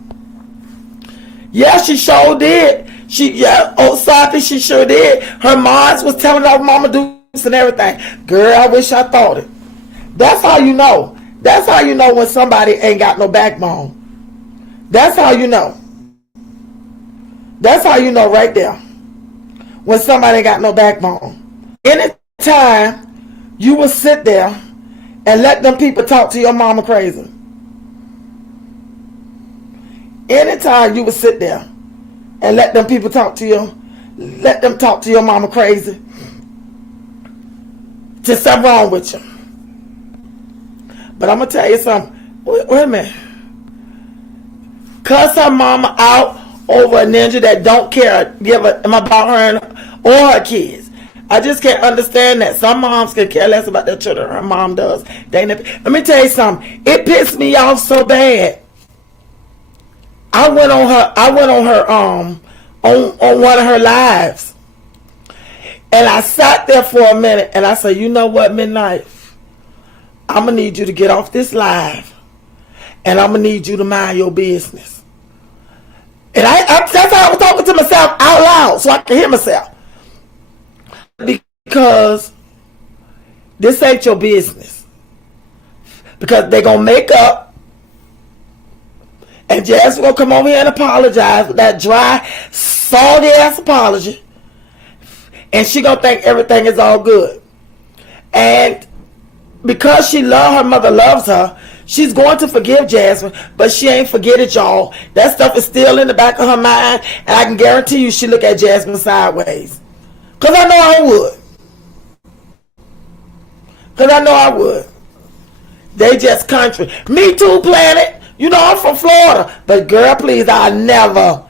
Yeah, she sure did. Sophie, she sure did. Her moms was telling her mama Dukes and everything. Girl, I wish I thought it. That's how you know. That's how you know when somebody ain't got no backbone. That's how you know. That's how you know right there. When somebody ain't got no backbone. Anytime you will sit there and let them people talk to your mama crazy. Anytime you will sit there and let them people talk to you, let them talk to your mama crazy, just something wrong with you. But I'm going to tell you something. Wait a minute. Cuss her mama out over a ninja that don't care about her or her kids. I just can't understand that. Some moms can care less about their children. Her mom does. Let me tell you something. It pissed me off so bad. I went on her on one of her lives. And I sat there for a minute and I said, you know what, Midnight? I'm going to need you to get off this live. And I'm going to need you to mind your business. And that's how I was talking to myself out loud so I could hear myself. Because this ain't your business. Because they're going to make up. And Jazz will come over here and apologize with that dry, salty ass apology. And she going to think everything is all good. And because she loves her mother, loves her, she's going to forgive Jasmine, but she ain't forget it, y'all. That stuff is still in the back of her mind, and I can guarantee you she look at Jasmine sideways. Because I know I would. They just country. Me too, Planet. You know, I'm from Florida. But girl, please, I never,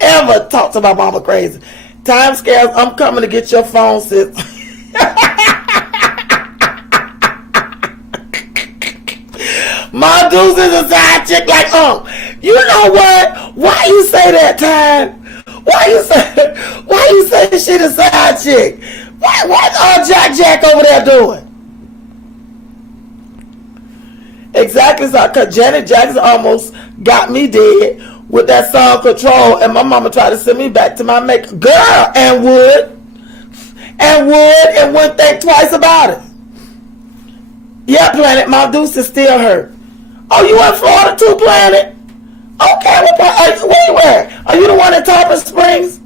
ever talk to my mama crazy. Time scales, I'm coming to get your phone, sis. My dudes is a side chick like, you know what? Why you say that, Time? Why you say she the side chick? What Jack over there doing? exactly so, because Janet Jackson almost got me dead with that song Control, and my mama tried to send me back to my maker. Girl, and wouldn't think twice about it. Yeah, Planet, my deuce is still hurt. Oh, you in Florida too, Planet? Okay, where you at? Are you the one in Tarpon Springs?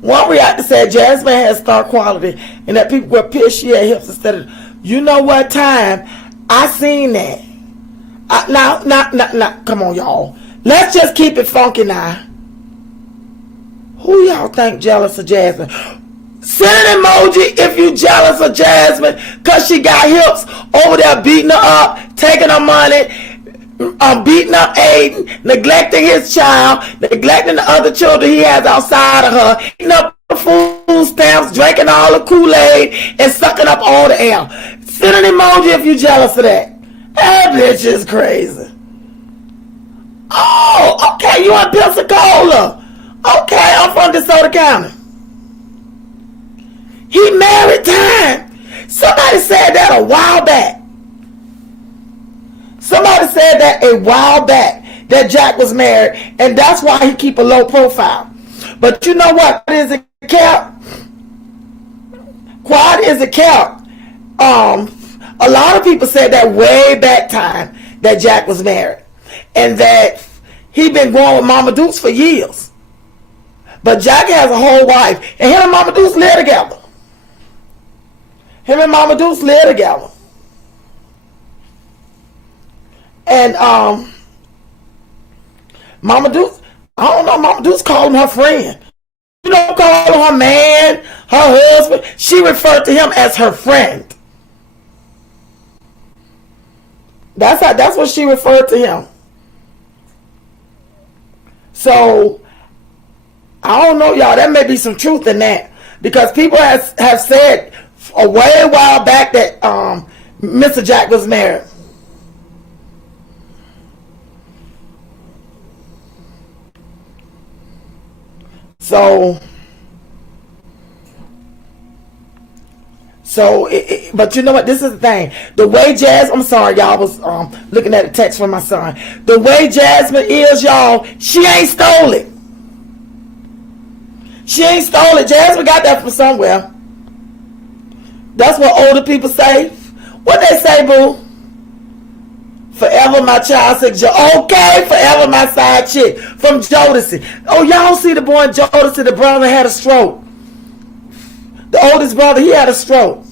One reactor said Jasmine has star quality and that people were pissed she had hips instead of. You know what time? I seen that. Now, come on, y'all. Let's just keep it funky now. Who y'all think jealous of Jasmine? Send an emoji if you jealous of Jasmine because she got hips over there beating her up, taking her money, beating up Aiden, neglecting his child, neglecting the other children he has outside of her, eating up the food stamps, drinking all the Kool-Aid, and sucking up all the air. Send an emoji if you jealous of that. That bitch is crazy. Oh, okay, you in Pensacola. Okay, I'm from DeSoto County. He married time. Somebody said that a while back. Somebody said that a while back, that Jack was married, and that's why he keep a low profile. But you know what? Is it cap? Quad is a cap. A lot of people said that way back time that Jack was married, and that he been going with Mama Dukes for years. But Jack has a whole wife, and him and Mama Dukes live together. Him and Mama Dukes live together. And Mama Dukes, I don't know, Mama Dukes call him her friend. You don't call him her man, her husband. She referred to him as her friend. That's what she referred to him. So I don't know, y'all. There may be some truth in that, because people have said a way while back that Mr. Jack was married. But you know what? This is the thing. The way I'm sorry, y'all. I was looking at a text from my son. The way Jasmine is, y'all, she ain't stole it. She ain't stole it. Jasmine got that from somewhere. That's what older people say. What they say, boo? Forever my child said, okay, forever my side chick. From Jodeci. Oh, y'all see the boy in Jodeci, the brother had a stroke. The oldest brother, he had a stroke.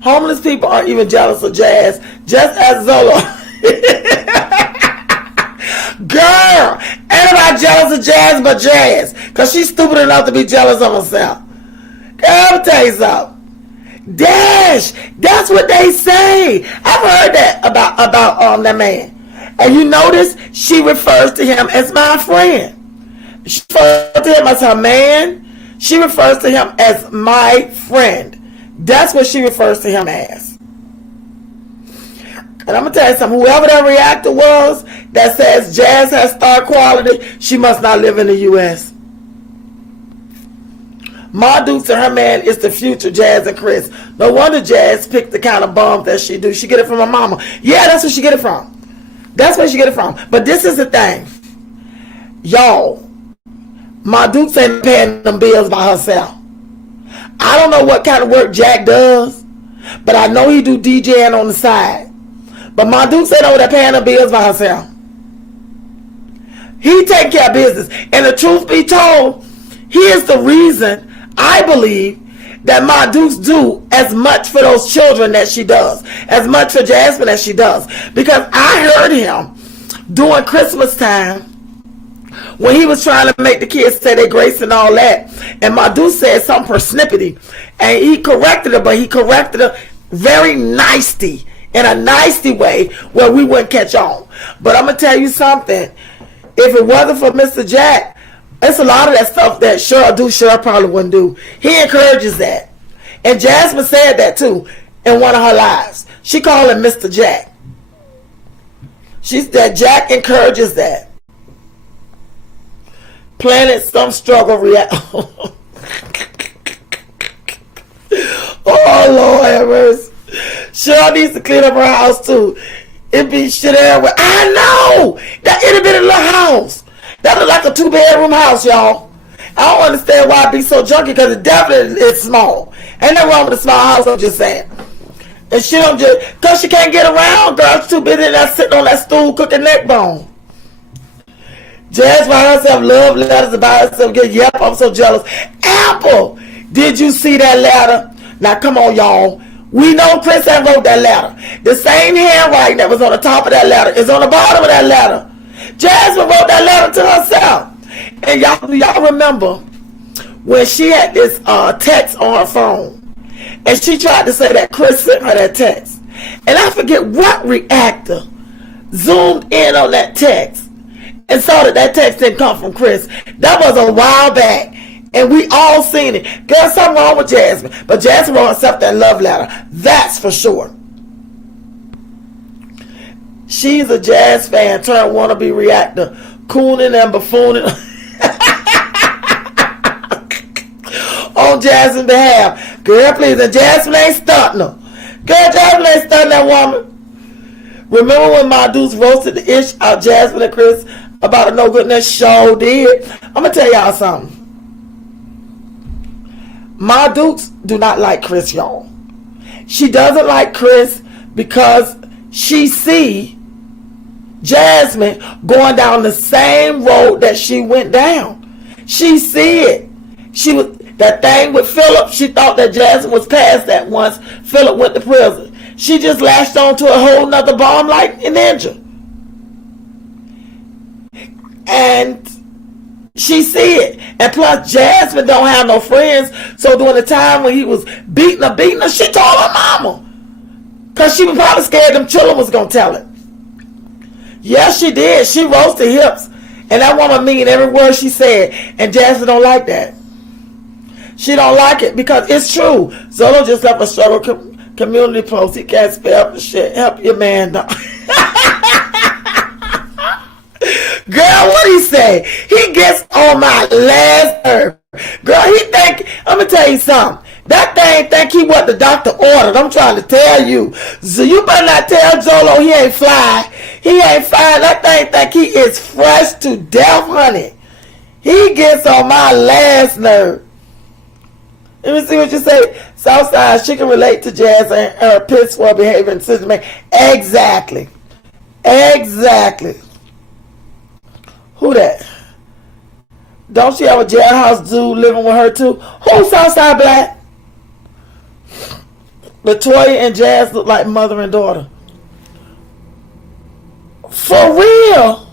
Homeless people aren't even jealous of Jazz, just as Zolo. Girl, ain't nobody jealous of Jazz but Jazz, because she's stupid enough to be jealous of herself. Girl, let me tell you something. Dash, that's what they say. I've heard that about that man. And you notice she refers to him as my friend. She refers to him as her man. She refers to him as my friend. That's what she refers to him as. And I'm going to tell you something. Whoever that reactor was that says Jazz has star quality, she must not live in the U.S. Ma Dukes and her man is the future Jazz and Chris. No wonder Jazz picked the kind of bum that she do. She get it from her mama. Yeah, that's where she get it from. That's where she get it from. But this is the thing. Y'all, Ma Dukes ain't paying them bills by herself. I don't know what kind of work Jack does, but I know he do DJing on the side. But Ma Dukes ain't over there paying them bills by herself. He take care of business. And the truth be told, he is the reason I believe that Ma Dukes do as much for those children that she does, as much for Jasmine as she does. Because I heard him during Christmas time when he was trying to make the kids say their grace and all that, and Ma Dukes said something for snippety, and he corrected her, but he corrected her very nicely, in a nicety way where we wouldn't catch on. But I'm gonna tell you something. If it wasn't for Mr. Jack, it's a lot of that stuff that Cheryl probably wouldn't do. He encourages that. And Jasmine said that too in one of her lives. She called him Mr. Jack. That Jack encourages that. Planet some struggle react. Oh Lord have mercy. Cheryl needs to clean up her house too. It be shit everywhere. I know that it'd been a little house. That look like a 2-bedroom house, y'all. I don't understand why it be so junky because it definitely is small. Ain't nothing wrong with a small house. I'm just saying. And she don't just because she can't get around. Girl, she's too busy in that sitting on that stool cooking neck bone. Jazz by herself, love letters about herself. Yep, I'm so jealous. Apple, did you see that letter? Now come on, y'all. We know Chris had wrote that letter. The same handwriting that was on the top of that letter is on the bottom of that letter. Jasmine wrote that letter to herself. And y'all remember when she had this text on her phone and she tried to say that Chris sent her that text. And I forget what reactor zoomed in on that text and saw that text didn't come from Chris. That was a while back. And we all seen it. Girl, something wrong with Jasmine. But Jasmine wrote herself that love letter. That's for sure. She's a jazz fan turned wannabe reactor. Cooning and buffooning on Jasmine's behalf. Girl, please. And Jasmine ain't stunting her. Girl, Jasmine ain't stunting that woman. Remember when my dudes roasted the ish out Jasmine and Chris about a no goodness show did? I'm going to tell y'all something. My Dukes do not like Chris, y'all. She doesn't like Chris because she see Jasmine going down the same road that she went down. She see it. She was that thing with Philip. She thought that Jasmine was past that once Philip went to prison. She just latched on to a whole nother bomb like a ninja. And she see it. And plus Jasmine don't have no friends. So during the time when he was beating her, she told her mama. Because she was probably scared them children was going to tell it. Yes, she did. She roasted hips. And that woman mean every word she said. And Jasmine don't like that. She don't like it because it's true. Zolo just left a struggle community post. He can't spell the shit. Help your man down. Girl, what he say? He gets on my last nerve. Girl, he think, I'm going to tell you something. That thing think he what the doctor ordered. I'm trying to tell you. So you better not tell Zolo he ain't fly. He ain't fly. That thing think he is fresh to death, honey. He gets on my last nerve. Let me see what you say. Southside, she can relate to Jazz and her piss for behavior and decision making. Exactly. Exactly. Who that? Don't she have a jailhouse dude living with her too? Who's Southside Black? Latoya and Jazz look like mother and daughter. For real?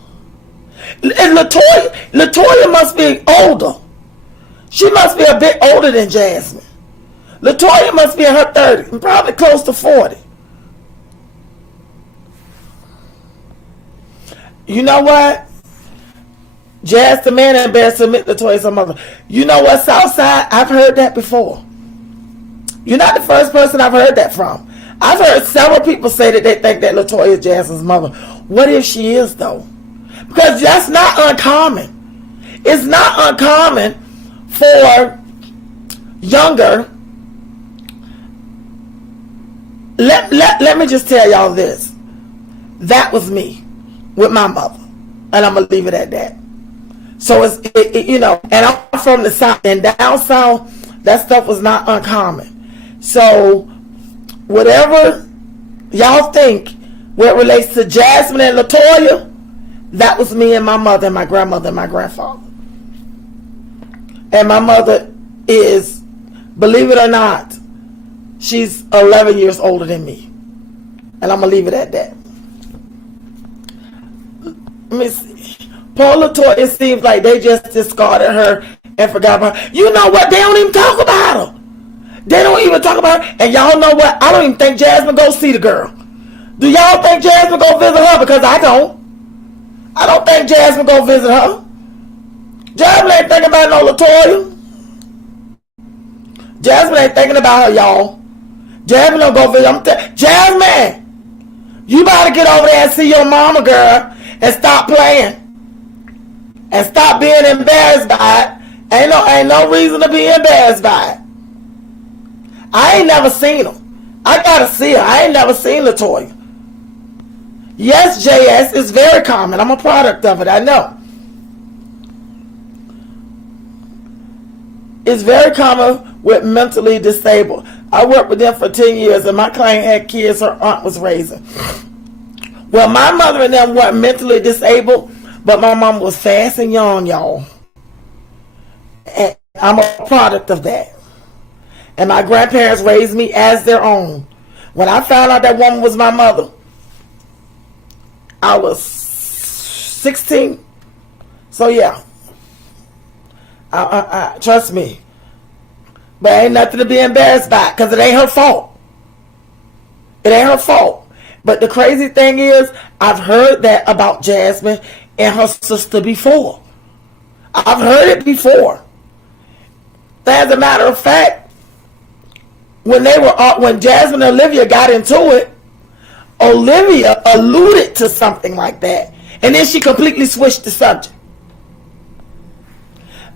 And Latoya must be older. She must be a bit older than Jasmine. Latoya must be in her 30s, probably close to 40. You know what? Jazz the man embarrassed to admit Latoya's her mother. You know what, Southside? I've heard that before. You're not the first person I've heard that from. I've heard several people say that they think that Latoya is Jazz's mother. What if she is, though? Because that's not uncommon. It's not uncommon for younger. Let me just tell y'all this. That was me with my mother. And I'm going to leave it at that. So it's, you know, and I'm from the South. And down South, that stuff was not uncommon. So whatever y'all think where it relates to Jasmine and Latoya, that was me and my mother and my grandmother and my grandfather. And my mother is, believe it or not, she's 11 years older than me. And I'm going to leave it at that. Let me see. Poor Latoya, it seems like they just discarded her and forgot about her. You know what? They don't even talk about her. They don't even talk about her. And y'all know what? I don't even think Jasmine go see the girl. Do y'all think Jasmine go visit her? Because I don't. I don't think Jasmine go visit her. Jasmine ain't thinking about no Latoya. Jasmine ain't thinking about her, y'all. Jasmine don't go visit. Jasmine, you better get over there and see your mama, girl, and stop playing. And stop being embarrassed by it. Ain't no reason to be embarrassed by it. I ain't never seen them. I gotta see her. I ain't never seen LaToya. Yes, JS is very common. I'm a product of it. I know. It's very common with mentally disabled. I worked with them for 10 years, and my client had kids her aunt was raising. Well, my mother and them weren't mentally disabled, but my mom was fast and young, y'all. And I'm a product of that. And my grandparents raised me as their own. When I found out that woman was my mother, I was 16. So yeah, trust me. But ain't nothing to be embarrassed by, because it ain't her fault. It ain't her fault. But the crazy thing is, I've heard that about Jasmine and her sister before. I've heard it before. As a matter of fact, when Jasmine and Olivia got into it, Olivia alluded to something like that, and then she completely switched the subject.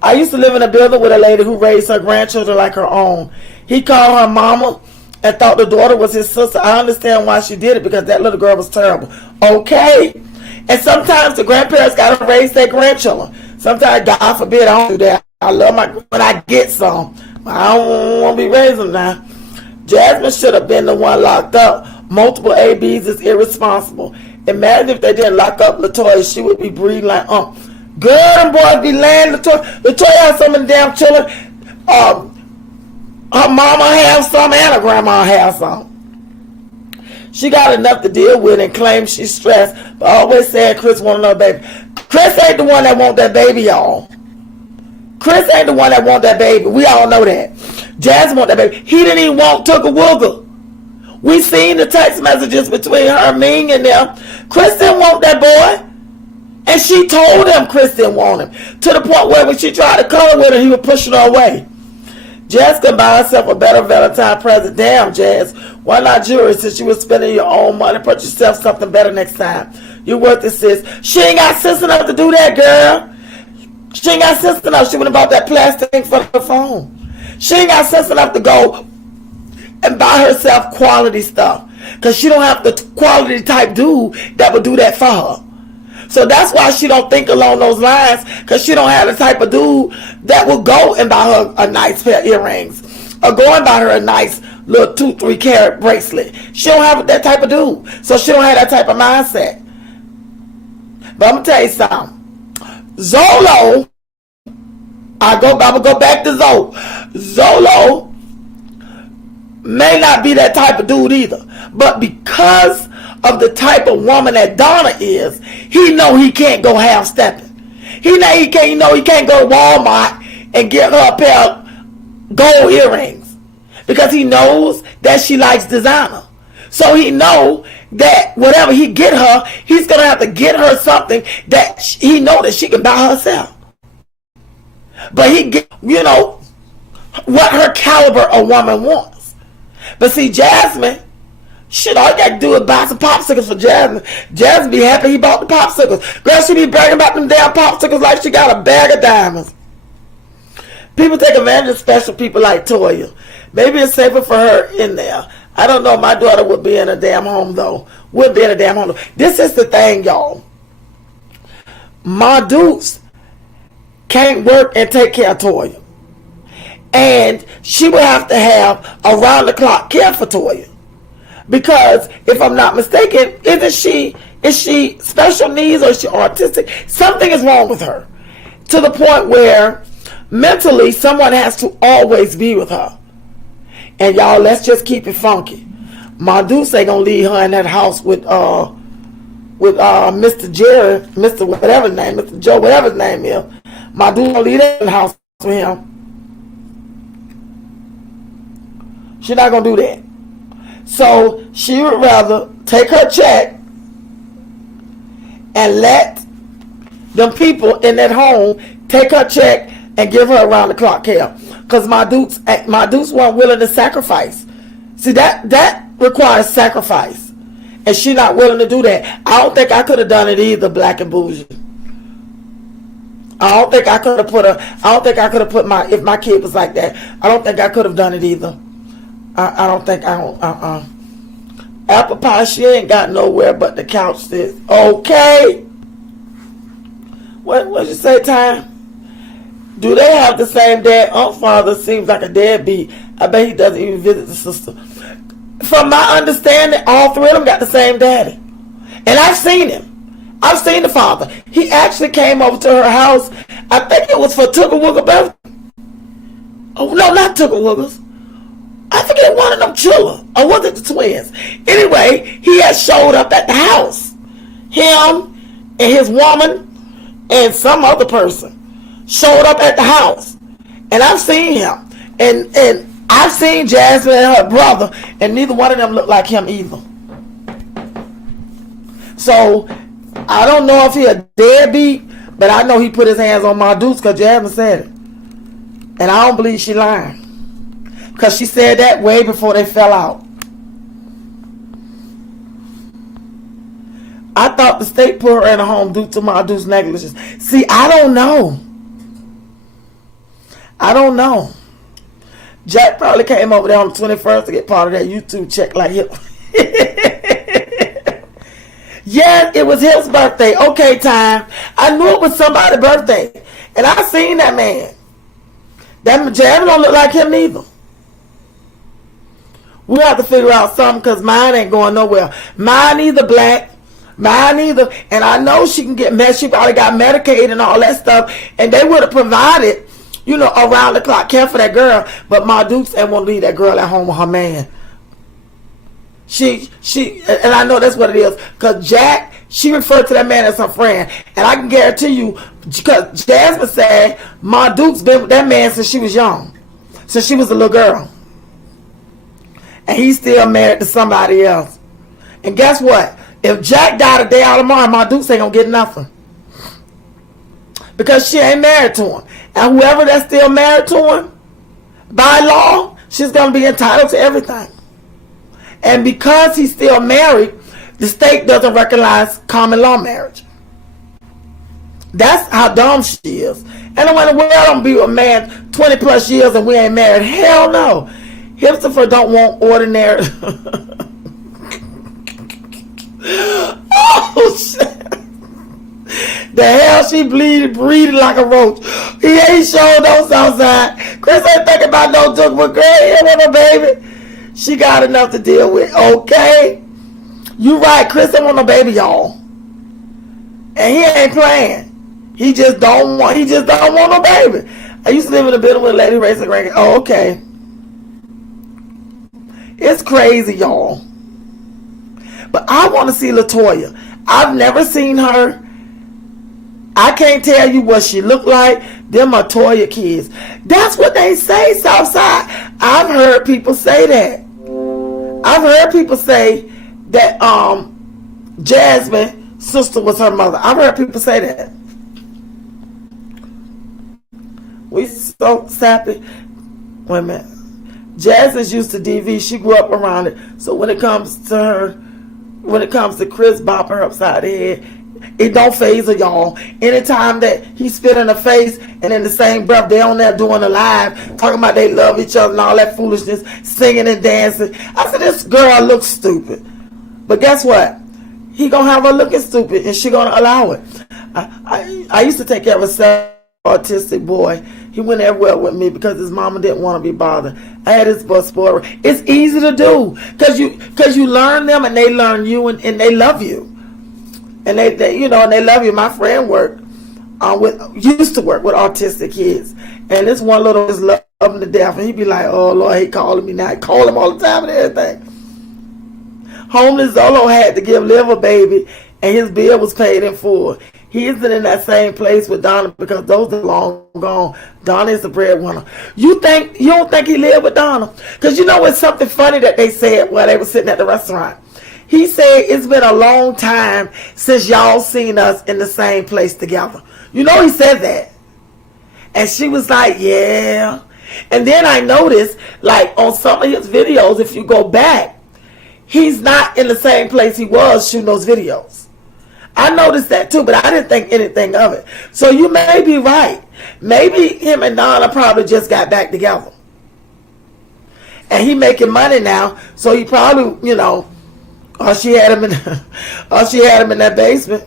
I used to live in a building with a lady who raised her grandchildren like her own. He called her mama and thought the daughter was his sister. I understand why she did it, because that little girl was terrible. Okay? And sometimes the grandparents got to raise their grandchildren. Sometimes, God forbid, I don't do that. I love when I get some. I don't want to be raising them now. Jasmine should have been the one locked up. Multiple ABs is irresponsible. Imagine if they didn't lock up LaToya, she would be breathing like, Girl, them boys be laying LaToya. LaToya has so many damn children. Her mama have some and her grandma have some. She got enough to deal with and claims she's stressed, but always saying Chris want another baby. Chris ain't the one that want that baby, y'all. Chris ain't the one that want that baby. We all know that. Jazz want that baby. He didn't even want Tugga Wugga. We seen the text messages between her, Ming, and them. Chris didn't want that boy. And she told him Chris didn't want him. To the point where when she tried to color with him, he was pushing her away. Jazz could buy herself a better Valentine present. Damn, Jazz. Why not jewelry, since you was spending your own money? Purchase yourself something better next time. You're worth it, sis. She ain't got sense enough to do that, girl. She ain't got sense enough. She went about that plastic thing for the phone. She ain't got sense enough to go and buy herself quality stuff, because she don't have the quality type dude that would do that for her. So that's why she don't think along those lines, because she don't have the type of dude that will go and buy her a nice pair of earrings or go and buy her a nice little 2-3 carat bracelet. She don't have that type of dude, so she don't have that type of mindset. But I'm gonna tell you something. Zolo, I'm gonna go back to Zolo. Zolo may not be that type of dude either, but because of the type of woman that Donna is, he know he can't go half stepping. He can't go to Walmart and get her a pair of gold earrings, because he knows that she likes designer. So he know that whatever he get her, he's gonna have to get her something that he know that she can buy herself. But he get, what her caliber of woman wants. But see, Jasmine, shit, all you got to do is buy some popsicles for Jasmine. Jasmine be happy he bought the popsicles. Girl, she be bragging about them damn popsicles like she got a bag of diamonds. People take advantage of special people like Toya. Maybe it's safer for her in there. I don't know. My daughter would be in a damn home, though. This is the thing, y'all. My dudes can't work and take care of Toya. And she would have to have around-the-clock care for Toya. Because, if I'm not mistaken, is she special needs or is she autistic? Something is wrong with her. To the point where, mentally, someone has to always be with her. And y'all, let's just keep it funky. My Deuce ain't gonna leave her in that house with Mr. Jerry, Mr. whatever his name, Mr. Joe, whatever his name is. My Deuce gonna leave that in the house with him. She's not gonna do that. So she would rather take her check and let them people in that home take her check and give her around the clock care. Because my dudes weren't willing to sacrifice. See, that requires sacrifice. And she not willing to do that. I don't think I could have done it either, Black and Bougie. I don't think I could have put if my kid was like that, I don't think I could have done it either. I don't think I don't. Apple pie, she ain't got nowhere but the couch. Sis. Okay. What you say, Time? Do they have the same dad? Father seems like a deadbeat. I bet he doesn't even visit the sister. From my understanding, all three of them got the same daddy. And I've seen him. I've seen the father. He actually came over to her house. I think it was for Tooker Wooger birthday. Oh, no, not Tooker Woogers. I forget one of them children. Or was it the twins? Anyway, he had showed up at the house. Him and his woman and some other person showed up at the house. And I've seen him. And I've seen Jasmine and her brother, and neither one of them look like him either. So, I don't know if he a deadbeat, but I know he put his hands on my dukes because Jasmine said it. And I don't believe she lying. Because she said that way before they fell out. I thought the state put her in a home due to Madu's negligence. See, I don't know. I don't know. Jack probably came over there on the 21st to get part of that YouTube check like him. Yeah, it was his birthday. Okay, Time. I knew it was somebody's birthday. And I seen that man. That Jasmine don't look like him neither. We have to figure out something because mine ain't going nowhere. Mine either black. Mine either. And I know she can get She probably got Medicaid and all that stuff. And they would have provided, you know, around the clock care for that girl. But my Dukes ain't want to leave that girl at home with her man. And I know that's what it is. Because Jack, she referred to that man as her friend. And I can guarantee you, because Jasmine said, my Duke's been with that man since she was young. Since she was a little girl. And he's still married to somebody else. And guess what? If Jack died a day out of tomorrow, my Dukes ain't gonna get nothing. Because she ain't married to him. And whoever that's still married to him, by law, she's gonna be entitled to everything. And because he's still married, the state doesn't recognize common law marriage. That's how dumb she is. And when the world don't be with a man 20 plus years and we ain't married, hell no. Hipster don't want ordinary. Oh shit. The hell she breathing like a roach. He ain't showing no outside. Chris ain't thinking about no Duke, but girl, he ain't want no baby. She got enough to deal with. Okay. You right, Chris ain't want no baby, y'all. And he ain't playing. He just don't want no baby. I used to live in a building with a lady racing grandkids. Oh, okay. It's crazy, y'all. But I want to see LaToya. I've never seen her. I can't tell you what she looked like. Them are Toya kids. That's what they say, Southside. I've heard people say that. I've heard people say that Jasmine's sister was her mother. I've heard people say that. We so sappy. Wait a minute. Jasmine's used to DV. She grew up around it. So when it comes to her, when it comes to Chris bopping her upside the head, it don't phase her, y'all. Anytime that he spit in her face and in the same breath they on there doing a live, talking about they love each other and all that foolishness, singing and dancing. I said, this girl looks stupid. But guess what? He gonna have her looking stupid and she gonna allow it. I used to take care of a autistic boy. He went everywhere with me because his mama didn't want to be bothered. I had his bus spoiled. It's easy to do because you learn them and they learn you and they love you. And they you know, and they love you. My friend used to work with autistic kids, and this one little is loving to death, and he'd be like, "Oh Lord, he calling me now." I call him all the time and everything. Homeless Zolo had to give Liv a baby, and his bill was paid in full. He isn't in that same place with Donna because those are long gone. Donna is the breadwinner. You don't think he lived with Donna? Because you know it's something funny that they said while they were sitting at the restaurant. He said it's been a long time since y'all seen us in the same place together. You know he said that. And she was like, yeah. And then I noticed, like on some of his videos, if you go back, he's not in the same place he was shooting those videos. I noticed that too, but I didn't think anything of it. So you may be right. Maybe him and Donna probably just got back together. And he making money now, so he probably, you know, or she had him in that basement.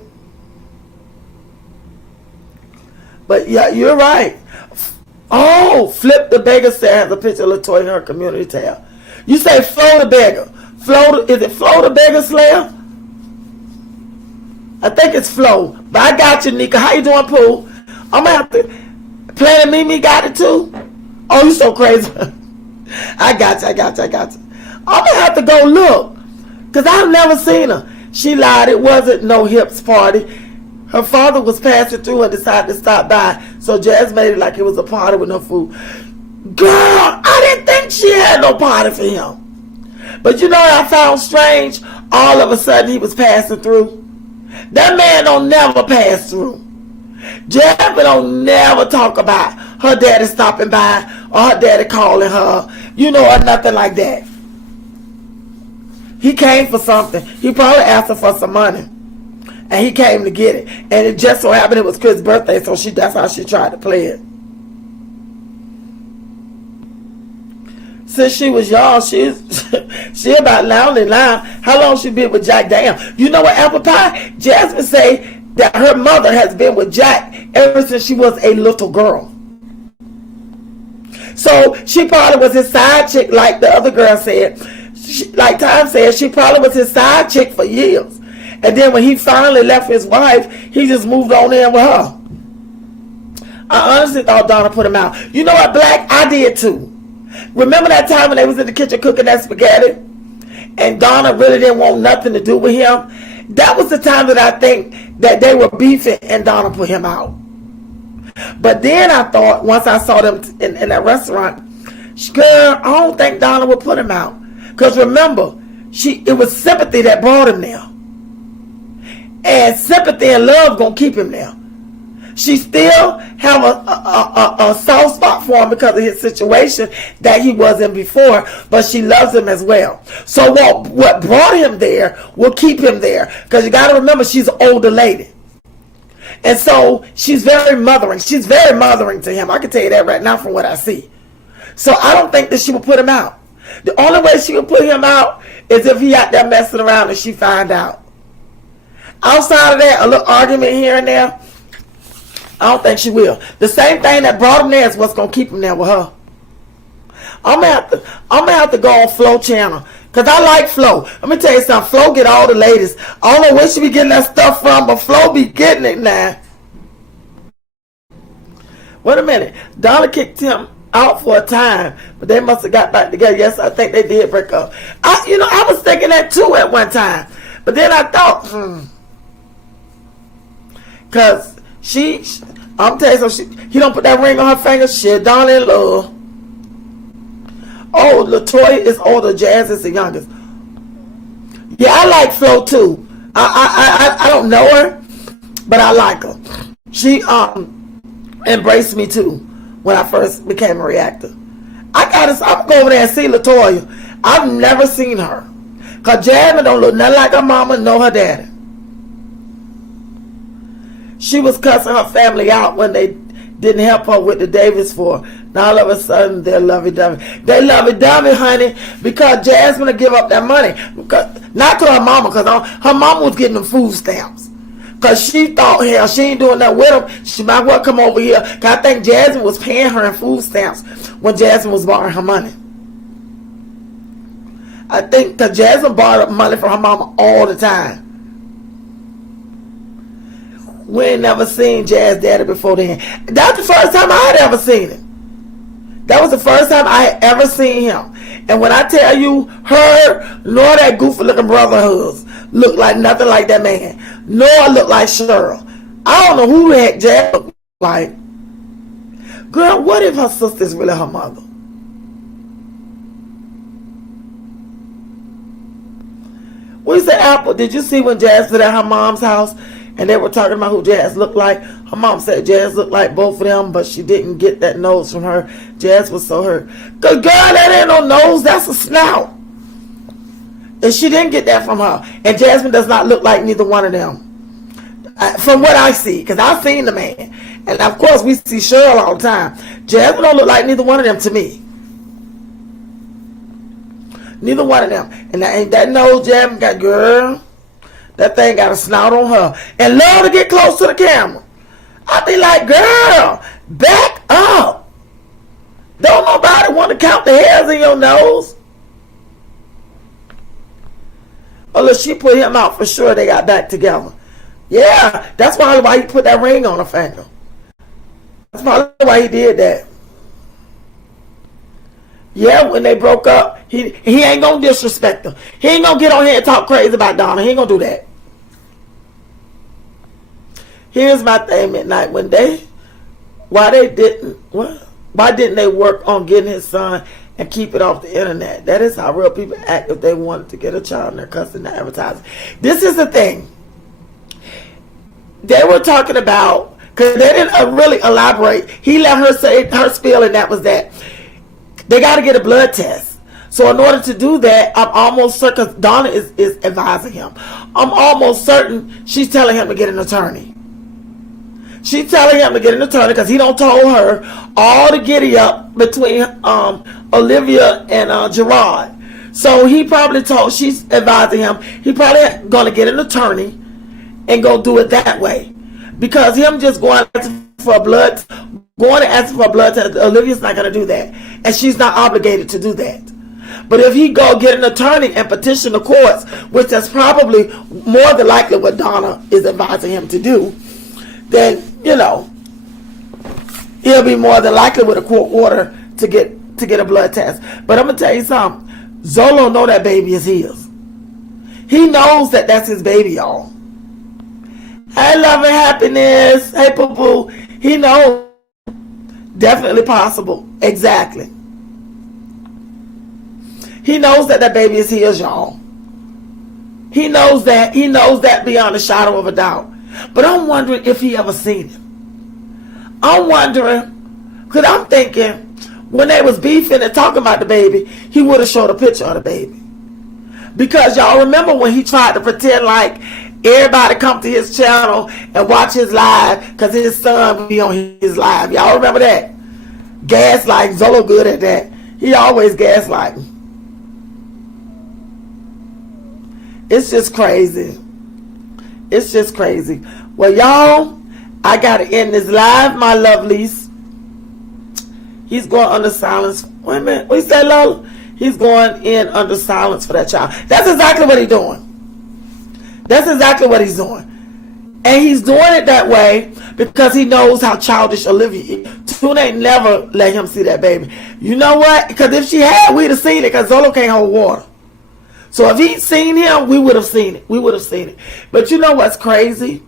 But yeah, you're right. Oh, Flip the Beggar said has a picture of LaToya in her community tab. You say Flo the Beggar. Is it Flo the Beggar Slayer? I think it's Flo. But I got you, Nika. How you doing, Pooh? I'm gonna have to. Planet Mimi got it too? Oh, you so crazy. I got you. I'm gonna have to go look. Because I've never seen her. She lied. It wasn't no hips party. Her father was passing through and decided to stop by. So Jazz made it like it was a party with no food. Girl, I didn't think she had no party for him. But you know what I found strange? All of a sudden he was passing through. That man don't never pass through. Jasmine don't never talk about her daddy stopping by or her daddy calling her, you know, or nothing like that. He came for something. He probably asked her for some money. And he came to get it. And it just so happened it was Chris' birthday, so that's how she tried to play it. Since she was young, she about lonely now. How long she been with Jack? Damn. You know what, Apple Pie? Jasmine say that her mother has been with Jack ever since she was a little girl. So she probably was his side chick, like the other girl said. Like Time said, she probably was his side chick for years. And then when he finally left his wife, he just moved on in with her. I honestly thought Donna put him out. You know what, Black? I did too. Remember that time when they was in the kitchen cooking that spaghetti? And Donna really didn't want nothing to do with him? That was the time that I think that they were beefing and Donna put him out. But then I thought, once I saw them in that restaurant, girl, I don't think Donna would put him out. Because remember, it was sympathy that brought him there. And sympathy and love gonna keep him there. She still have a soft spot for him because of his situation that he was in before, but she loves him as well. So what brought him there will keep him there. Because you got to remember, she's an older lady. And so she's very mothering. She's very mothering to him. I can tell you that right now from what I see. So I don't think that she would put him out. The only way she would put him out is if he out there messing around and she find out. Outside of that, a little argument here and there, I don't think she will. The same thing that brought him there is what's gonna keep him there with her. I'm gonna have to go on Flo channel because I like Flo. Let me tell you something. Flo get all the ladies. I don't know where she be getting that stuff from, but Flo be getting it now. Wait a minute. Donna kicked him out for a time, but they must have got back together. Yes, I think they did break up. I was thinking that too at one time, but then I thought, because I'm telling you, he don't put that ring on her finger. Shit, Donna in love. Oh, LaToya is older. Jazz is the youngest. Yeah, I like Flo too. I don't know her, but I like her. She embraced me too when I first became a reactor. I'm going over there and see LaToya. I've never seen her. Cause Jasmine don't look nothing like her mama nor her daddy. She was cussing her family out when they didn't help her with the Davis for. Now all of a sudden they're lovey-dovey. They lovey-dovey, honey, because Jasmine will give up that money. Not to her mama, because her mama was getting them food stamps. Because she thought, hell, she ain't doing that with them. She might well come over here. Because I think Jasmine was paying her in food stamps when Jasmine was borrowing her money. I think because Jasmine borrowed money from her mama all the time. We ain't never seen Jazz Daddy before then. That's the first time I had ever seen him. That was the first time I had ever seen him. And when I tell you, her nor that goofy looking brother hers looked like nothing like that man. Nor looked like Cheryl. I don't know who the heck Jazz looked like. Girl, what if her sister's really her mother? Where's the apple? Did you see when Jazz was at her mom's house and they were talking about who Jazz looked like? Her mom said Jazz looked like both of them, but she didn't get that nose from her. Jazz was so hurt. Cause girl, that ain't no nose, that's a snout. And she didn't get that from her. And Jasmine does not look like neither one of them. From what I see, because I've seen the man. And of course we see Cheryl all the time. Jasmine don't look like neither one of them to me. Neither one of them. And that nose jam got, girl, that thing got a snout on her. And love to get close to the camera. I be like, girl, back up. Don't nobody want to count the hairs in your nose. Oh, look, she put him out for sure. They got back together. Yeah, that's probably why he put that ring on her finger. That's probably why he did that. Yeah, when they broke up, he ain't gonna disrespect her. He ain't gonna get on here and talk crazy about Donna. He ain't gonna do that. Here's my thing, Midnight. Why didn't they work on getting his son and keep it off the internet? That is how real people act if they wanted to get a child and they're cussing the advertising. This is the thing. They were talking about, because they didn't really elaborate. He let her say her spiel, and that was that. They got to get a blood test. So in order to do that, I'm almost certain, because Donna is advising him, I'm almost certain she's telling him to get an attorney. She's telling him to get an attorney because he don't told her all the giddy up between Olivia and Gerard. So he probably she's advising him, he probably going to get an attorney and go do it that way. Because him just going to ask for a blood test, Olivia's not going to do that. And she's not obligated to do that. But if he go get an attorney and petition the courts, which is probably more than likely what Donna is advising him to do, then, he'll be more than likely with a court order to get a blood test. But I'm going to tell you something. Zolo know that baby is his. He knows that that's his baby, y'all. Hey, love and happiness. Hey, poo-poo. He knows. Definitely possible. Exactly. He knows that baby is his, y'all. He knows that. He knows that beyond a shadow of a doubt. But I'm wondering if he ever seen it. I'm wondering, because I'm thinking, when they was beefing and talking about the baby, he would have showed a picture of the baby. Because y'all remember when he tried to pretend like everybody come to his channel and watch his live because his son would be on his live. Y'all remember that? Gaslight. Zolo good at that. He always gaslighting. It's just crazy. It's just crazy. Well, y'all, I got to end this live, my lovelies. He's going under silence. Wait a minute. What you say, Lola? He's going in under silence for that child. That's exactly what he's doing. That's exactly what he's doing. And he's doing it that way because he knows how childish Olivia is. Tune ain't never let him see that baby. You know what? Because if she had, we'd have seen it because Zolo can't hold water. So if he'd seen him, we would have seen it. We would have seen it. But you know what's crazy?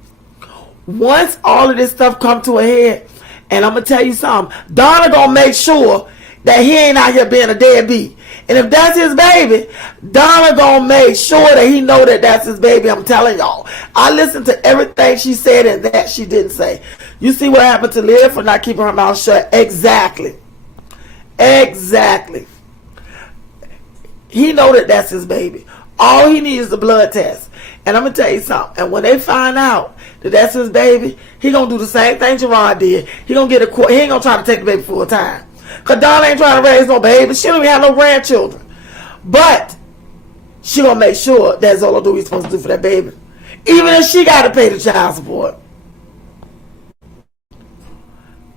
Once all of this stuff come to a head, and I'm going to tell you something, Donna going to make sure that he ain't out here being a deadbeat. And if that's his baby, Donna going to make sure that he know that that's his baby. I'm telling y'all. I listened to everything she said and that she didn't say. You see what happened to Liv for not keeping her mouth shut? Exactly. Exactly. He know that that's his baby. All he needs is a blood test. And I'm going to tell you something. And when they find out that that's his baby, he going to do the same thing Gerard did. He going to get a court. He ain't going to try to take the baby full time. Because Donna ain't trying to raise no baby. She don't even have no grandchildren. But she going to make sure that Zolo do what he's supposed to do for that baby. Even if she got to pay the child support.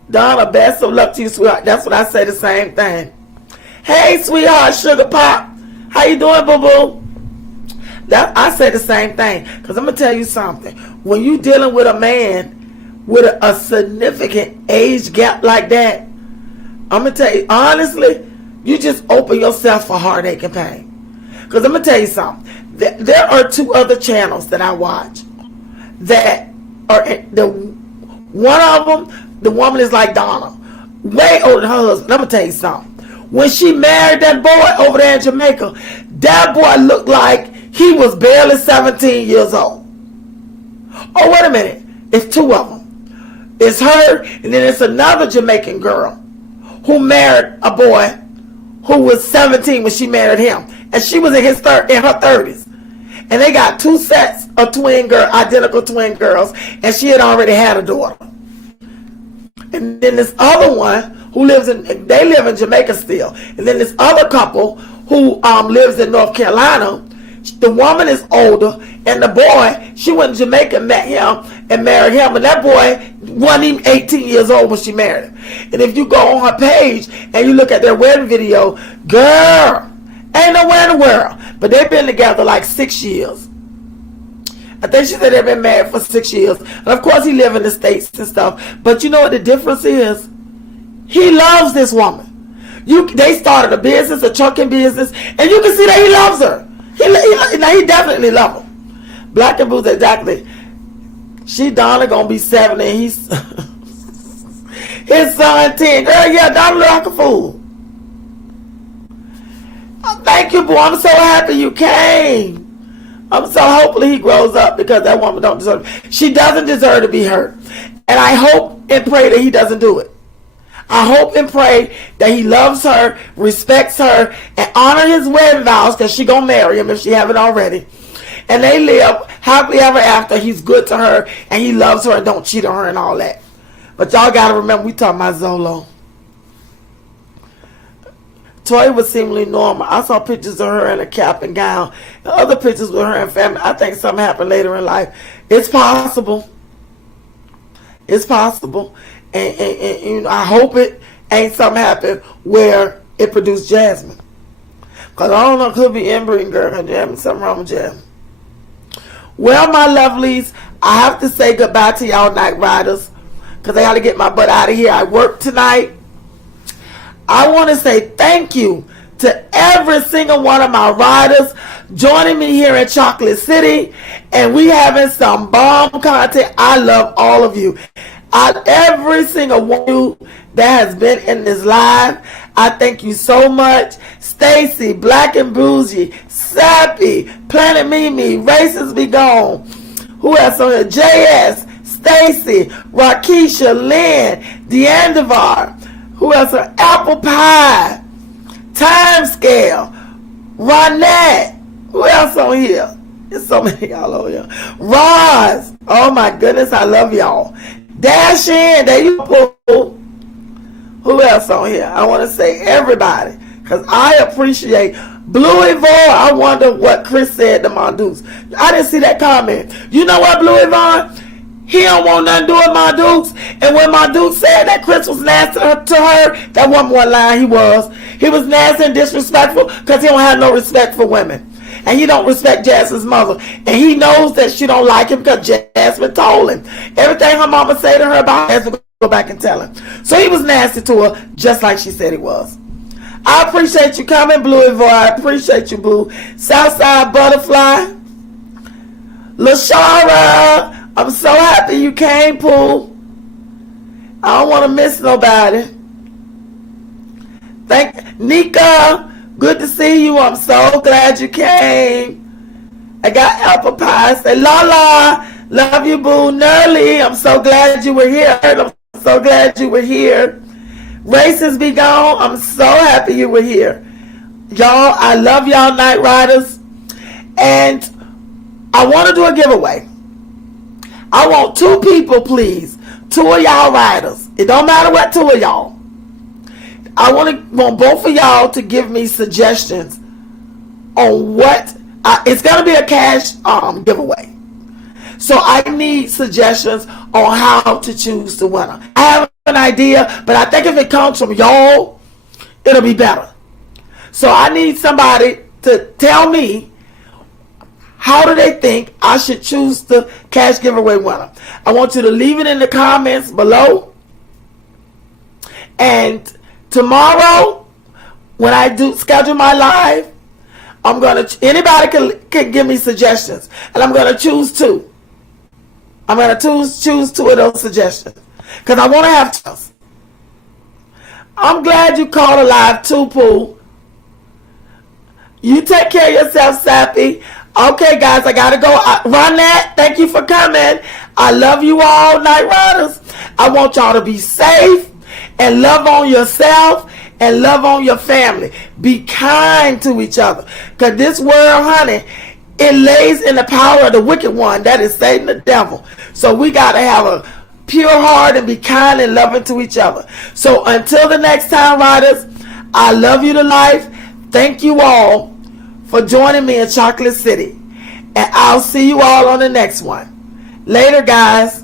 Donna, best of luck to you, sweetheart. That's what I say, the same thing. Hey, sweetheart, sugar pop. How you doing, boo-boo? I say the same thing. Because I'm going to tell you something. When you dealing with a man with a significant age gap like that, I'm going to tell you, honestly, you just open yourself for heartache and pain. Because I'm going to tell you something. There are two other channels that I watch that are, one of them, the woman is like Donna, way older than her husband. I'm going to tell you something. When she married that boy over there in Jamaica, that boy looked like he was barely 17 years old. Oh, wait a minute. It's two of them. It's her, and then it's another Jamaican girl who married a boy who was 17 when she married him. And she was in her 30s. And they got two sets of identical twin girls, and she had already had a daughter. And then this other one who they live in Jamaica still. And then this other couple who lives in North Carolina. The woman is older, and the boy, she went to Jamaica and met him and married him, and that boy wasn't even 18 years old when she married him. And if you go on her page and you look at their wedding video, girl, ain't nowhere in the world. But they've been together like 6 years. I think she said they've been married for 6 years. And of course he live in the States and stuff. But you know what the difference is? He loves this woman. They started a business, a trucking business, and you can see that he loves her. He definitely loves her. Black and Blues, exactly. Donna gonna be 70 and he's his son 10. Girl, yeah, Donna look like a fool. Oh, thank you, boo. I'm so happy you came. I'm so hopefully he grows up, because that woman don't deserve it. She doesn't deserve to be hurt. And I hope and pray that he doesn't do it. I hope and pray that he loves her, respects her, and honor his wedding vows, because she gonna marry him if she haven't already. And they live happily ever after. He's good to her, and he loves her and don't cheat on her and all that. But y'all gotta remember, we talking about Zolo. Toy was seemingly normal. I saw pictures of her in a cap and gown, and other pictures with her and family. I think something happened later in life. It's possible. It's possible. And you know, I hope it ain't something happen where it produced Jasmine. Because I don't know, it could be inbreeding, girl. Something wrong with Jasmine. Well, my lovelies, I have to say goodbye to y'all night riders, because I got to get my butt out of here. I work tonight. I want to say thank you to every single one of my riders joining me here in Chocolate City. And we having some bomb content. I love all of you. Every single one of you that has been in this live, I thank you so much. Stacy, Black and Bougie, Sappy, Planet Mimi, Races Be Gone. Who else on here? JS, Stacy, Rakisha, Lynn, Deandavar. Who else? Apple Pie, Time Scale, Ronette. Who else on here? There's so many y'all on here. Roz. Oh my goodness, I love y'all. Dash in. There you go. Who else on here? I want to say everybody, because I appreciate Blue Yvonne. I wonder what Chris said to Mondoose. I didn't see that comment. You know what, Blue Yvonne? He don't want nothing to do with Mondoose. And when Mondoose said that Chris was nasty to her, that wasn't one line he was. He was nasty and disrespectful because he don't have no respect for women. And he don't respect Jasmine's mother. And he knows that she don't like him because Jasmine told him. Everything her mama say to her about Jasmine, go back and tell him. So he was nasty to her, just like she said he was. I appreciate you coming, Blue Yvonne. I appreciate you, boo. Southside Butterfly. LaShara. I'm so happy you came, Pooh. I don't want to miss nobody. Thank Nika. Good to see you. I'm so glad you came. I got apple pie. Say Lala. Love you, boo. Nerly. I'm so glad you were here. I'm so glad you were here. Races Be Gone. I'm so happy you were here. Y'all, I love y'all night riders. And I want to do a giveaway. I want 2 people, please. 2 of y'all riders. It don't matter what 2 of y'all. I want both of y'all to give me suggestions on what it's gonna be a cash giveaway. So I need suggestions on how to choose the winner. I have an idea, but I think if it comes from y'all, it'll be better. So I need somebody to tell me, how do they think I should choose the cash giveaway winner? I want you to leave it in the comments below. And tomorrow, when I do schedule my live, anybody can give me suggestions. And I'm gonna choose 2. I'm gonna choose 2 of those suggestions. Because I want to have trust. I'm glad you called a live too, Pooh. You take care of yourself, Sappy. Okay, guys, I gotta go. Ronette, thank you for coming. I love you all, night riders. I want y'all to be safe and love on yourself and love on your family. Be kind to each other. Because this world, honey, it lays in the power of the wicked one. That is Satan, the devil. So we gotta have a pure heart and be kind and loving to each other. So until the next time, riders, I love you to life. Thank you all for joining me in Chocolate City. And I'll see you all on the next one. Later, guys.